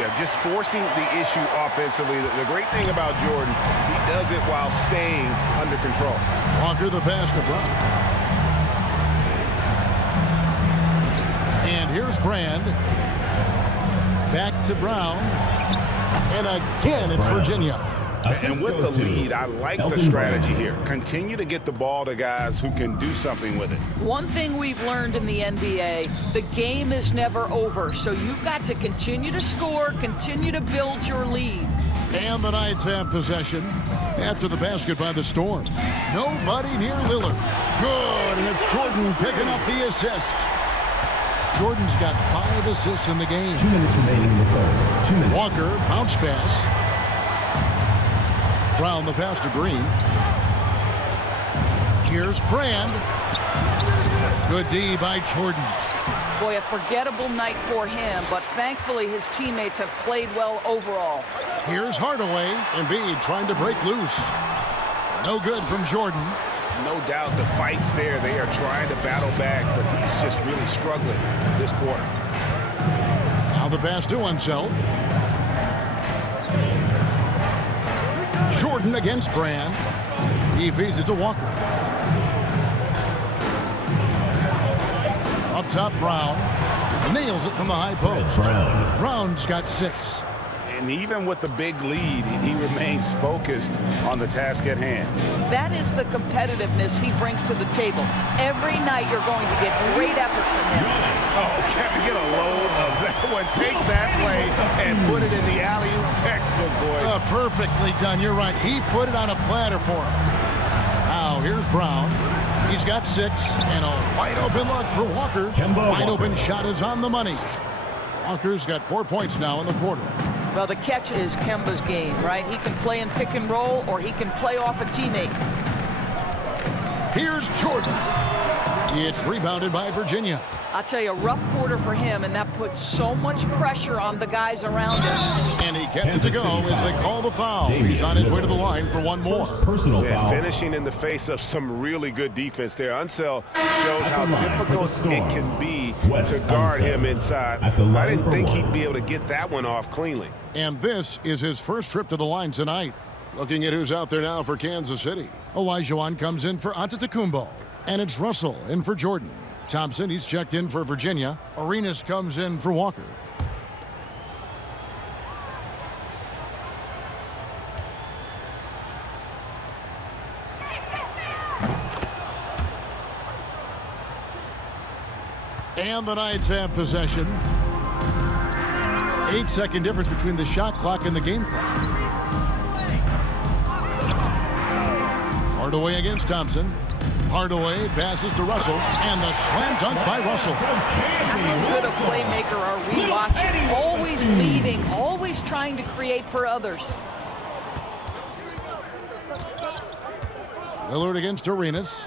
Yeah, just forcing the issue offensively. The great thing about Jordan, he does it while staying under control. Walker the pass to Brown. And here's Brand. Back to Brown. And again, it's Virginia. And with the lead, I like the strategy here. Continue to get the ball to guys who can do something with it. One thing we've learned in the NBA, the game is never over. So you've got to continue to score, continue to build your lead. And the Knights have possession after the basket by the Storm. Nobody near Lillard. Good, and it's Jordan picking up the assist. Jordan's got 5 assists in the game. 2 minutes remaining in the third. 2 minutes. Walker, bounce pass. Brown the pass to Green. Here's Brand. Good D by Jordan. Boy, a forgettable night for him, but thankfully his teammates have played well overall. Here's Hardaway. Embiid trying to break loose. No good from Jordan. No doubt the fight's there. They are trying to battle back, but he's just really struggling this quarter. Now the pass to Unseld. Jordan against Brand. He feeds it to Walker. Up top, Brown. Nails it from the high post. Brown's got 6. And even with the big lead, he remains focused on the task at hand. That is the competitiveness he brings to the table. Every night you're going to get great effort from him. Oh, can I get a load of that one? Take that play and put it in the alley-oop textbook, boys. Perfectly done. You're right. He put it on a platter for him. Now, here's Brown. He's got 6, and a wide-open look for Walker. Wide-open shot is on the money. Walker's got 4 points now in the quarter. Well, the catch is Kemba's game, right? He can play in pick and roll, or he can play off a teammate. Here's Jordan. It's rebounded by Virginia. I'll tell you, a rough quarter for him, and that puts so much pressure on the guys around him. And he gets it to go as they call the foul. He's on his way to the line for one more. Personal foul. Finishing in the face of some really good defense there. Unseld shows how difficult it can be to guard him inside. I didn't think he'd be able to get that one off cleanly. And this is his first trip to the line tonight. Looking at who's out there now for Kansas City. Olajuwon comes in for Antetokounmpo. And it's Russell in for Jordan. Thompson, he's checked in for Virginia. Arenas comes in for Walker. And the Knights have possession. 8-second difference between the shot clock and the game clock. Hardaway against Thompson. Hardaway passes to Russell, and the slam dunk by Russell. How good a playmaker are we watching? Always leading, always trying to create for others. Lillard against Arenas.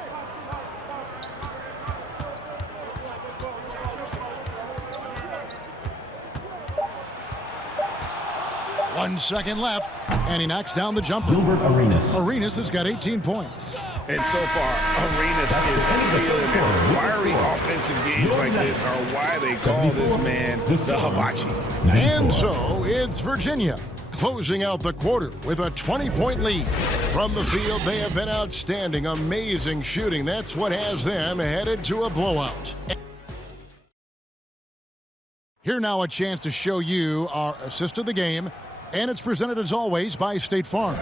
One second left, and he knocks down the jumper. Arenas. Arenas has got 18 points. And so far, Arenas is feeling it. Wiry offensive games like this are why they call this man the Hibachi. And so it's Virginia closing out the quarter with a 20-point lead. From the field, they have been outstanding, amazing shooting. That's what has them headed to a blowout. Here now a chance to show you our assist of the game, and it's presented as always by State Farm.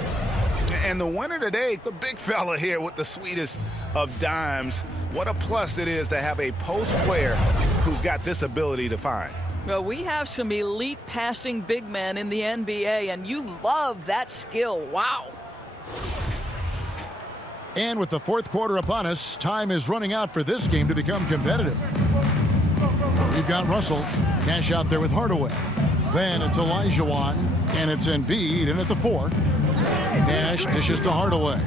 And the winner today, the big fella here with the sweetest of dimes. What a plus it is to have a post player who's got this ability to find. Well, we have some elite passing big men in the NBA, and you love that skill. Wow. And with the fourth quarter upon us, time is running out for this game to become competitive. We've got Russell, cash out there with Hardaway. Then it's Olajuwon, and it's Embiid in at the 4. Nash dishes to Hardaway.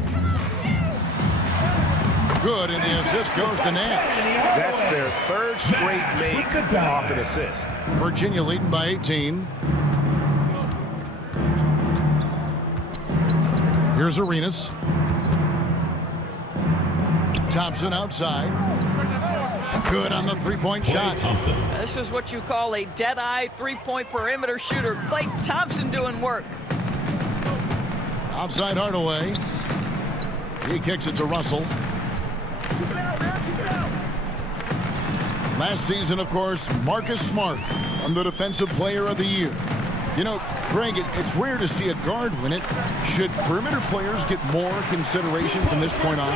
Good, and the assist goes to Nash. That's their third straight make off an assist. Virginia leading by 18. Here's Arenas. Thompson outside. Good on the three-point shot. This is what you call a dead-eye three-point perimeter shooter. Klay Thompson doing work. Outside Hardaway. He kicks it to Russell. Last season, of course, Marcus Smart won the Defensive Player of the Year. You know, Greg, it's rare to see a guard win it. Should perimeter players get more consideration from this point on?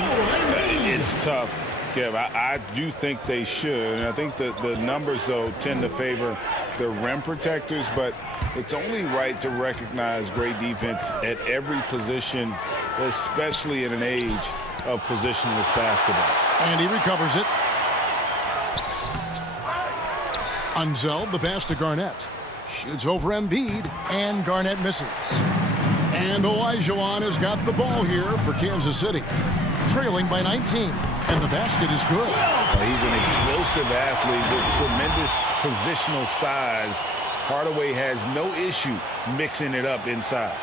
It's tough, Kev. I do think they should. And I think that the numbers, though, tend to favor the rim protectors. But it's only right to recognize great defense at every position, especially in an age of positionless basketball. And he recovers it. Unseld, the pass to Garnett. Shoots over Embiid, and Garnett misses. And Olajuwon has got the ball here for Kansas City. trailing by 19. And the basket is good. He's an explosive athlete with tremendous positional size. Hardaway has no issue mixing it up inside.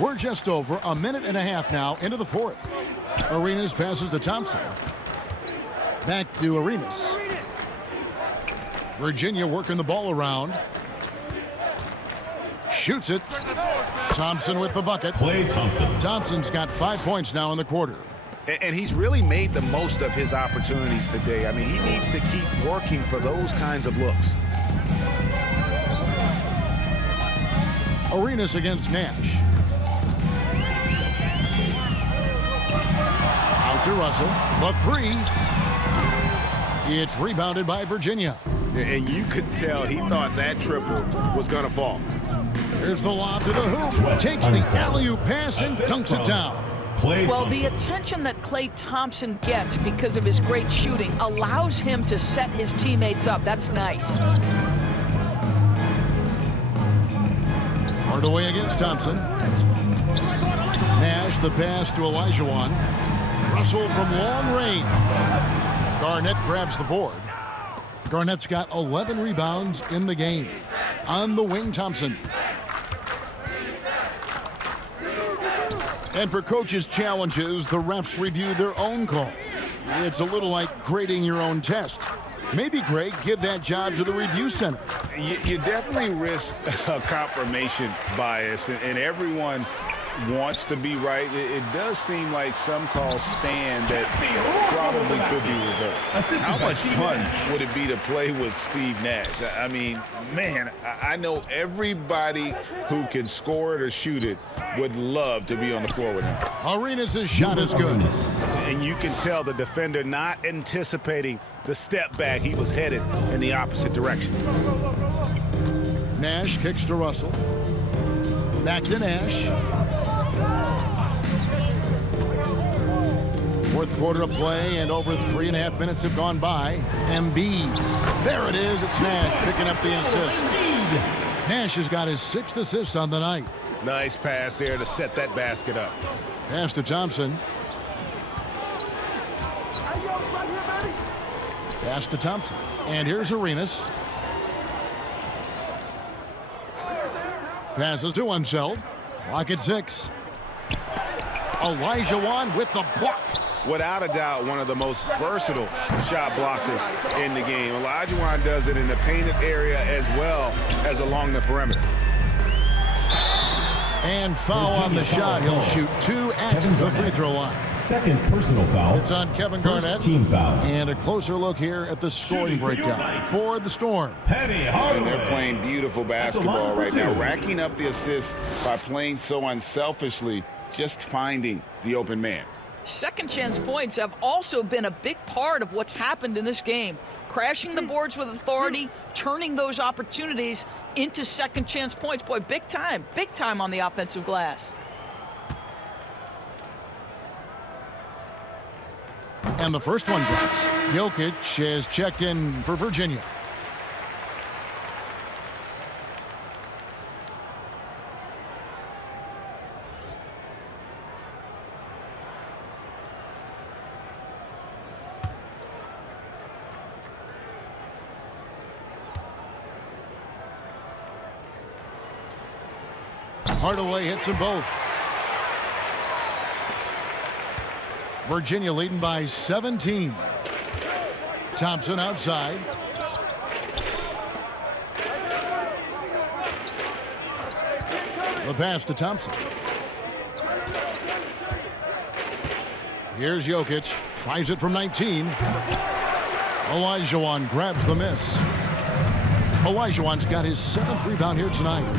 We're just over a minute and a half now into the fourth. Arenas passes to Thompson. Back to Arenas. Virginia working the ball around. Shoots it. Thompson with the bucket. Klay Thompson. Thompson's got 5 points now in the quarter. And he's really made the most of his opportunities today. I mean, he needs to keep working for those kinds of looks. Arenas against Nash. Out to Russell. The three. It's rebounded by Virginia. And you could tell he thought that triple was going to fall. Here's the lob to the hoop. Takes the alley-oop pass and dunks it down. Well, the attention that Klay Thompson gets because of his great shooting allows him to set his teammates up. That's nice. Hardaway against Thompson. Nash the pass to Olajuwon. Russell from long range. Garnett grabs the board. Garnett's got 11 rebounds in the game. On the wing, Thompson. And for coaches' challenges, the refs review their own calls. It's a little like grading your own test. Maybe, Greg, give that job to the review center. You definitely risk a confirmation bias, and everyone wants to be right. It does seem like some calls stand that probably could be reversed. How much fun would it be to play with Steve Nash? I mean, man, I know everybody who can score it or shoot it would love to be on the floor with him. Arenas' shot is good. And you can tell the defender not anticipating the step back. He was headed in the opposite direction. Nash kicks to Russell. Back to Nash. Fourth quarter of play, and over 3.5 minutes have gone by. Embiid. There it is. It's Nash picking up the assist. Nash has got his 6th assist on the night. Nice pass there to set that basket up. Pass to Thompson. Pass to Thompson. And here's Arenas. Passes to Unseld. Clock at 6. Olajuwon with the block. Without a doubt, one of the most versatile shot blockers in the game. Olajuwon does it in the painted area as well as along the perimeter. And foul on the shot. He'll shoot 2 at the free throw line. Second personal foul. It's on Kevin Garnett. Team foul. And a closer look here at the scoring breakdown for the Storm. And they're playing beautiful basketball right now, racking up the assists by playing so unselfishly, just finding the open man. Second chance points have also been a big part of what's happened in this game. Crashing the boards with authority, turning those opportunities into second chance points. Boy, big time on the offensive glass. And the first one drops. Jokic has checked in for Virginia. Hardaway hits them both. Virginia leading by 17. Thompson outside. The pass to Thompson. Here's Jokic. Tries it from 19. Olajuwon grabs the miss. Olajuwon's got his 7th rebound here tonight.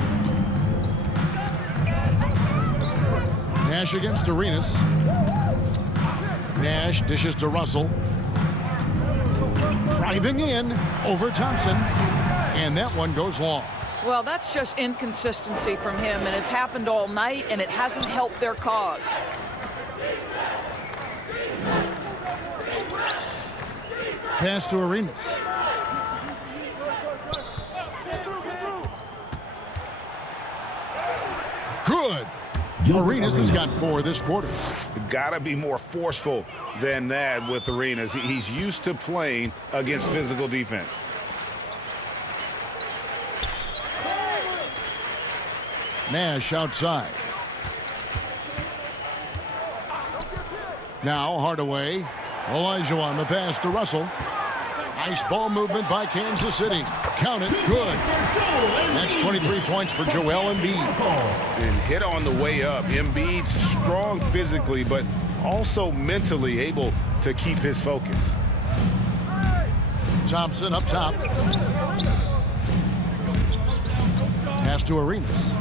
Nash against Arenas. Nash dishes to Russell. Driving in over Thompson. And that one goes long. Well, that's just inconsistency from him, and it's happened all night, and it hasn't helped their cause. Pass to Arenas. Good. Arenas has got 4 this quarter. Got to be more forceful than that with Arenas. He's used to playing against physical defense. Nash outside. Now Hardaway. Olajuwon the pass to Russell. Nice ball movement by Kansas City. Count it. Good. That's 23 points for Joel Embiid. And hit on the way up. Embiid's strong physically, but also mentally able to keep his focus. Thompson up top. Pass to Arenas.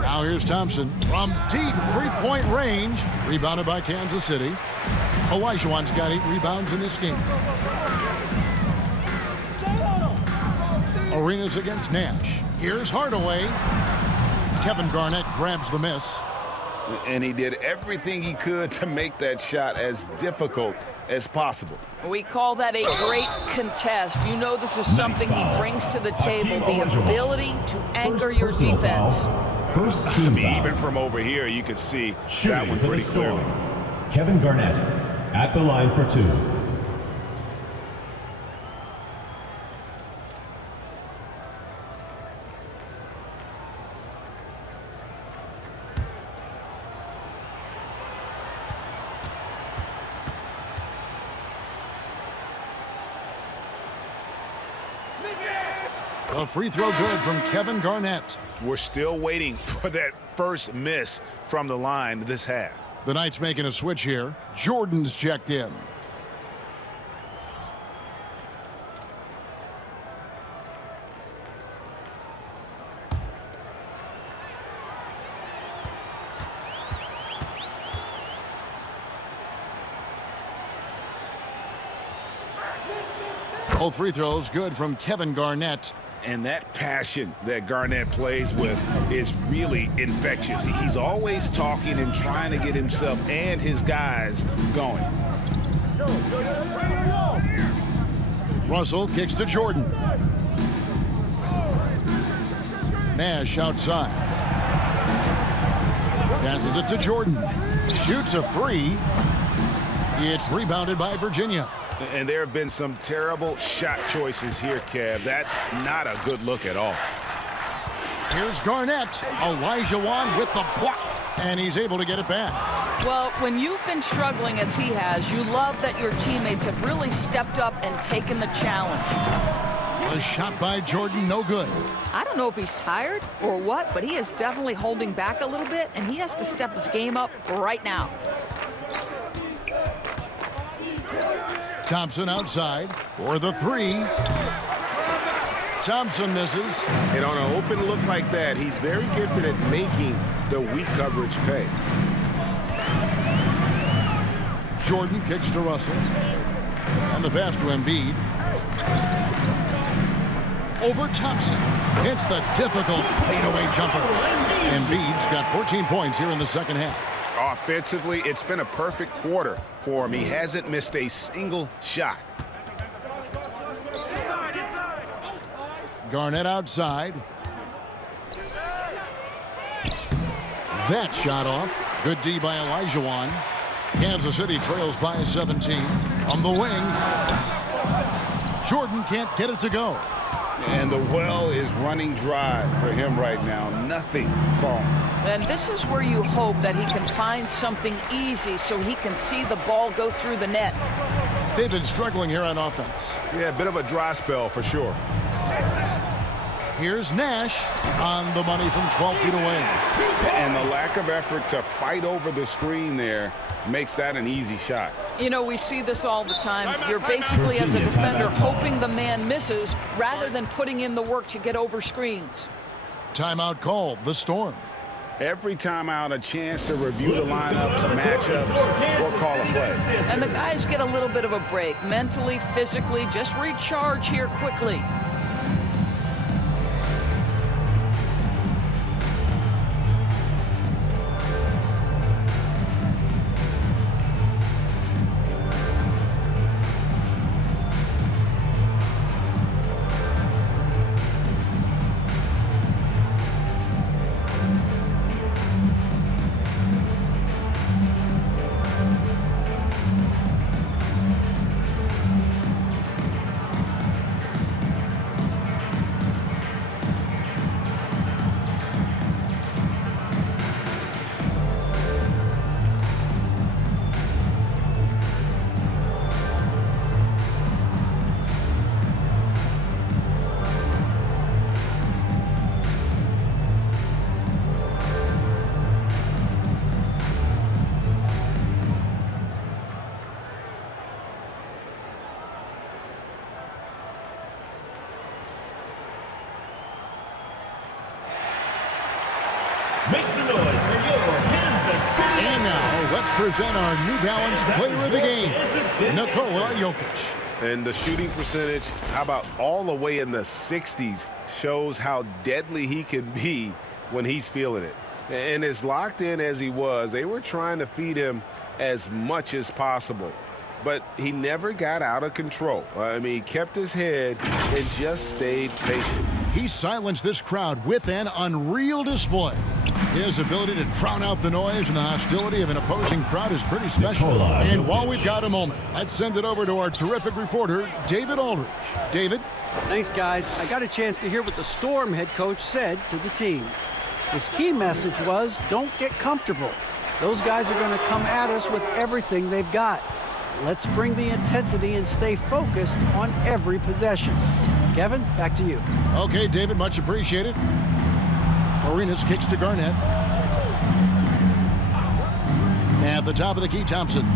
Now here's Thompson from deep three-point range. Rebounded by Kansas City. Olajuwon's got 8 rebounds in this game. Arenas against Nash. Here's Hardaway. Kevin Garnett grabs the miss. And he did everything he could to make that shot as difficult as possible. We call that a great contest. You know this is something he brings to the table, the ability to anchor your defense. First team foul. Even from over here, you could see that one pretty clearly. Kevin Garnett at the line for 2. A free throw good from Kevin Garnett. We're still waiting for that first miss from the line this half. The Knights making a switch here. Jordan's checked in. Both free throws good from Kevin Garnett. And that passion that Garnett plays with is really infectious. He's always talking and trying to get himself and his guys going. Russell kicks to Jordan. Nash outside. Passes it to Jordan. Shoots a 3. It's rebounded by Virginia. And there have been some terrible shot choices here, Kev. That's not a good look at all. Here's Garnett. Olajuwon with the block. And he's able to get it back. Well, when you've been struggling as he has, you love that your teammates have really stepped up and taken the challenge. A shot by Jordan, no good. I don't know if he's tired or what, but he is definitely holding back a little bit, and he has to step his game up right now. Thompson outside for the 3. Thompson misses. And on an open look like that, he's very gifted at making the weak coverage pay. Jordan kicks to Russell. And the pass to Embiid. Over Thompson. Hits the difficult fadeaway jumper. Embiid's got 14 points here in the second half. Offensively, it's been a perfect quarter for him. He hasn't missed a single shot. Garnett outside. That shot off. Good D by Olajuwon. Kansas City trails by 17. On the wing. Jordan can't get it to go. And the well is running dry for him right now. Nothing falling. And this is where you hope that he can find something easy so he can see the ball go through the net. They've been struggling here on offense. Yeah, a bit of a dry spell for sure. Here's Nash on the money from 12 feet away. And the lack of effort to fight over the screen there makes that an easy shot. You know, we see this all the time. You're basically, as a defender, hoping the man misses rather than putting in the work to get over screens. Timeout called, the Storm. Every timeout, a chance to review the lineups, matchups, or call a play. And the guys get a little bit of a break, mentally, physically, just recharge here quickly. Make some noise for your Kansas City. And now, let's present our New Balance Player of the Game, Nikola Jokic. And the shooting percentage, how about all the way in the 60s, shows how deadly he can be when he's feeling it. And as locked in as he was, they were trying to feed him as much as possible. But he never got out of control. I mean, he kept his head and just stayed patient. He silenced this crowd with an unreal display. His ability to drown out the noise and the hostility of an opposing crowd is pretty special. And while we've got a moment, let's send it over to our terrific reporter, David Aldridge. David? Thanks, guys. I got a chance to hear what the Storm head coach said to the team. His key message was, don't get comfortable. Those guys are going to come at us with everything they've got. Let's bring the intensity and stay focused on every possession. Kevin, back to you. Okay, David, much appreciated. Arenas kicks to Garnett. At the top of the key, Thompson.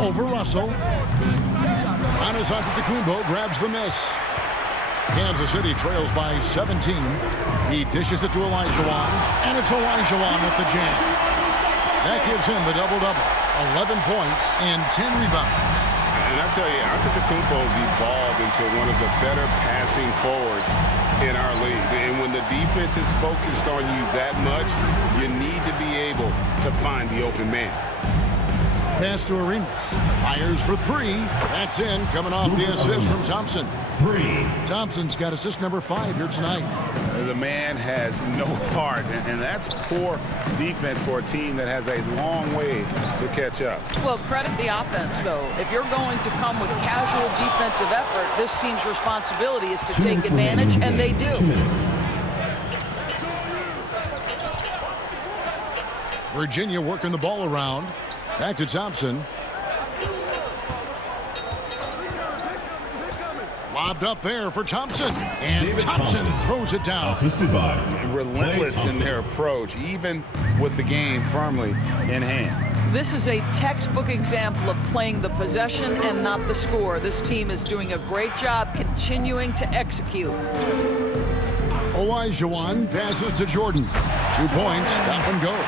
Over Russell. Giannis Antetokounmpo grabs the miss. Kansas City trails by 17. He dishes it to Olajuwon, and it's Olajuwon with the jam. That gives him the double-double. 11 points and 10 rebounds. And I tell you, Antetokounmpo's evolved into one of the better passing forwards in our league. And when the defense is focused on you that much, you need to be able to find the open man. Pass to Arenas. Fires for three. That's in, coming off the assist from Thompson. Thompson's got assist number 5 here tonight. The man has no heart, and that's poor defense for a team that has a long way to catch up. Well, credit the offense, though. If you're going to come with casual defensive effort, this team's responsibility is to take advantage, and they do. Virginia working the ball around. Back to Thompson. Lobbed up there for Thompson. And Thompson throws it down. Relentless in their approach, even with the game firmly in hand. This is a textbook example of playing the possession and not the score. This team is doing a great job continuing to execute. Olajuwon passes to Jordan. 2 points. That one goes.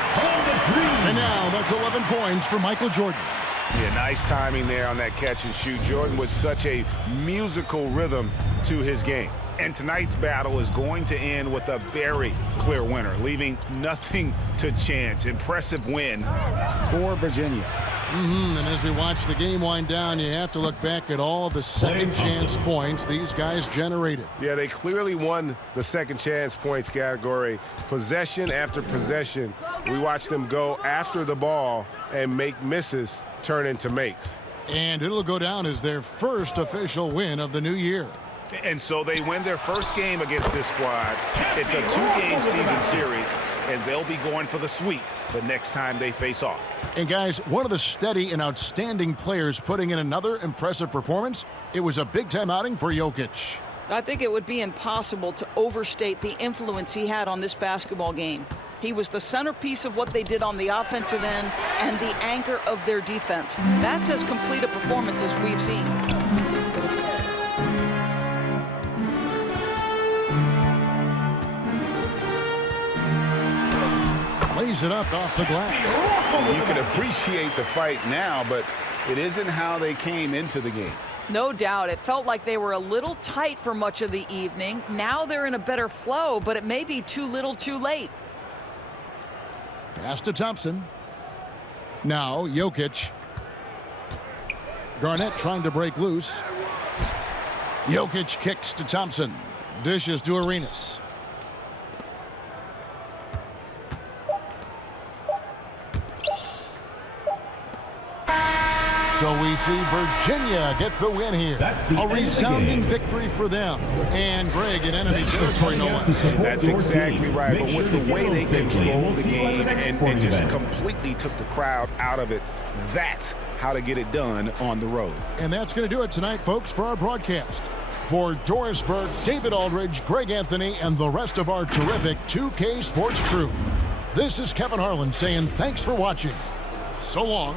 And now that's 11 points for Michael Jordan. Yeah, nice timing there on that catch and shoot. Jordan was such a musical rhythm to his game. And tonight's battle is going to end with a very clear winner, leaving nothing to chance. Impressive win for Virginia. And as we watch the game wind down, you have to look back at all the second chance points these guys generated. Yeah, they clearly won the second chance points category. Possession after possession, we watched them go after the ball and make misses turn into makes. And it'll go down as their first official win of the new year. And so they win their first game against this squad. It's a 2-game season series, and they'll be going for the sweep the next time they face off. And guys, one of the steady and outstanding players putting in another impressive performance. It was a big-time outing for Jokic. I think it would be impossible to overstate the influence he had on this basketball game. He was the centerpiece of what they did on the offensive end and the anchor of their defense. That's as complete a performance as we've seen. Lays it up off the glass. You can appreciate the fight now, but it isn't how they came into the game. No doubt. It felt like they were a little tight for much of the evening. Now they're in a better flow, but it may be too little too late. Pass to Thompson. Now Jokic. Garnett trying to break loose. Jokic kicks to Thompson. Dishes to Arenas. So we see Virginia get the win here. A resounding victory for them. And Greg in enemy territory, no less. That's exactly right. But with the way they controlled the game and just completely took the crowd out of it, that's how to get it done on the road. And that's going to do it tonight, folks, for our broadcast. For Doris Burke, David Aldridge, Greg Anthony, and the rest of our terrific 2K Sports crew, this is Kevin Harlan saying thanks for watching. So long.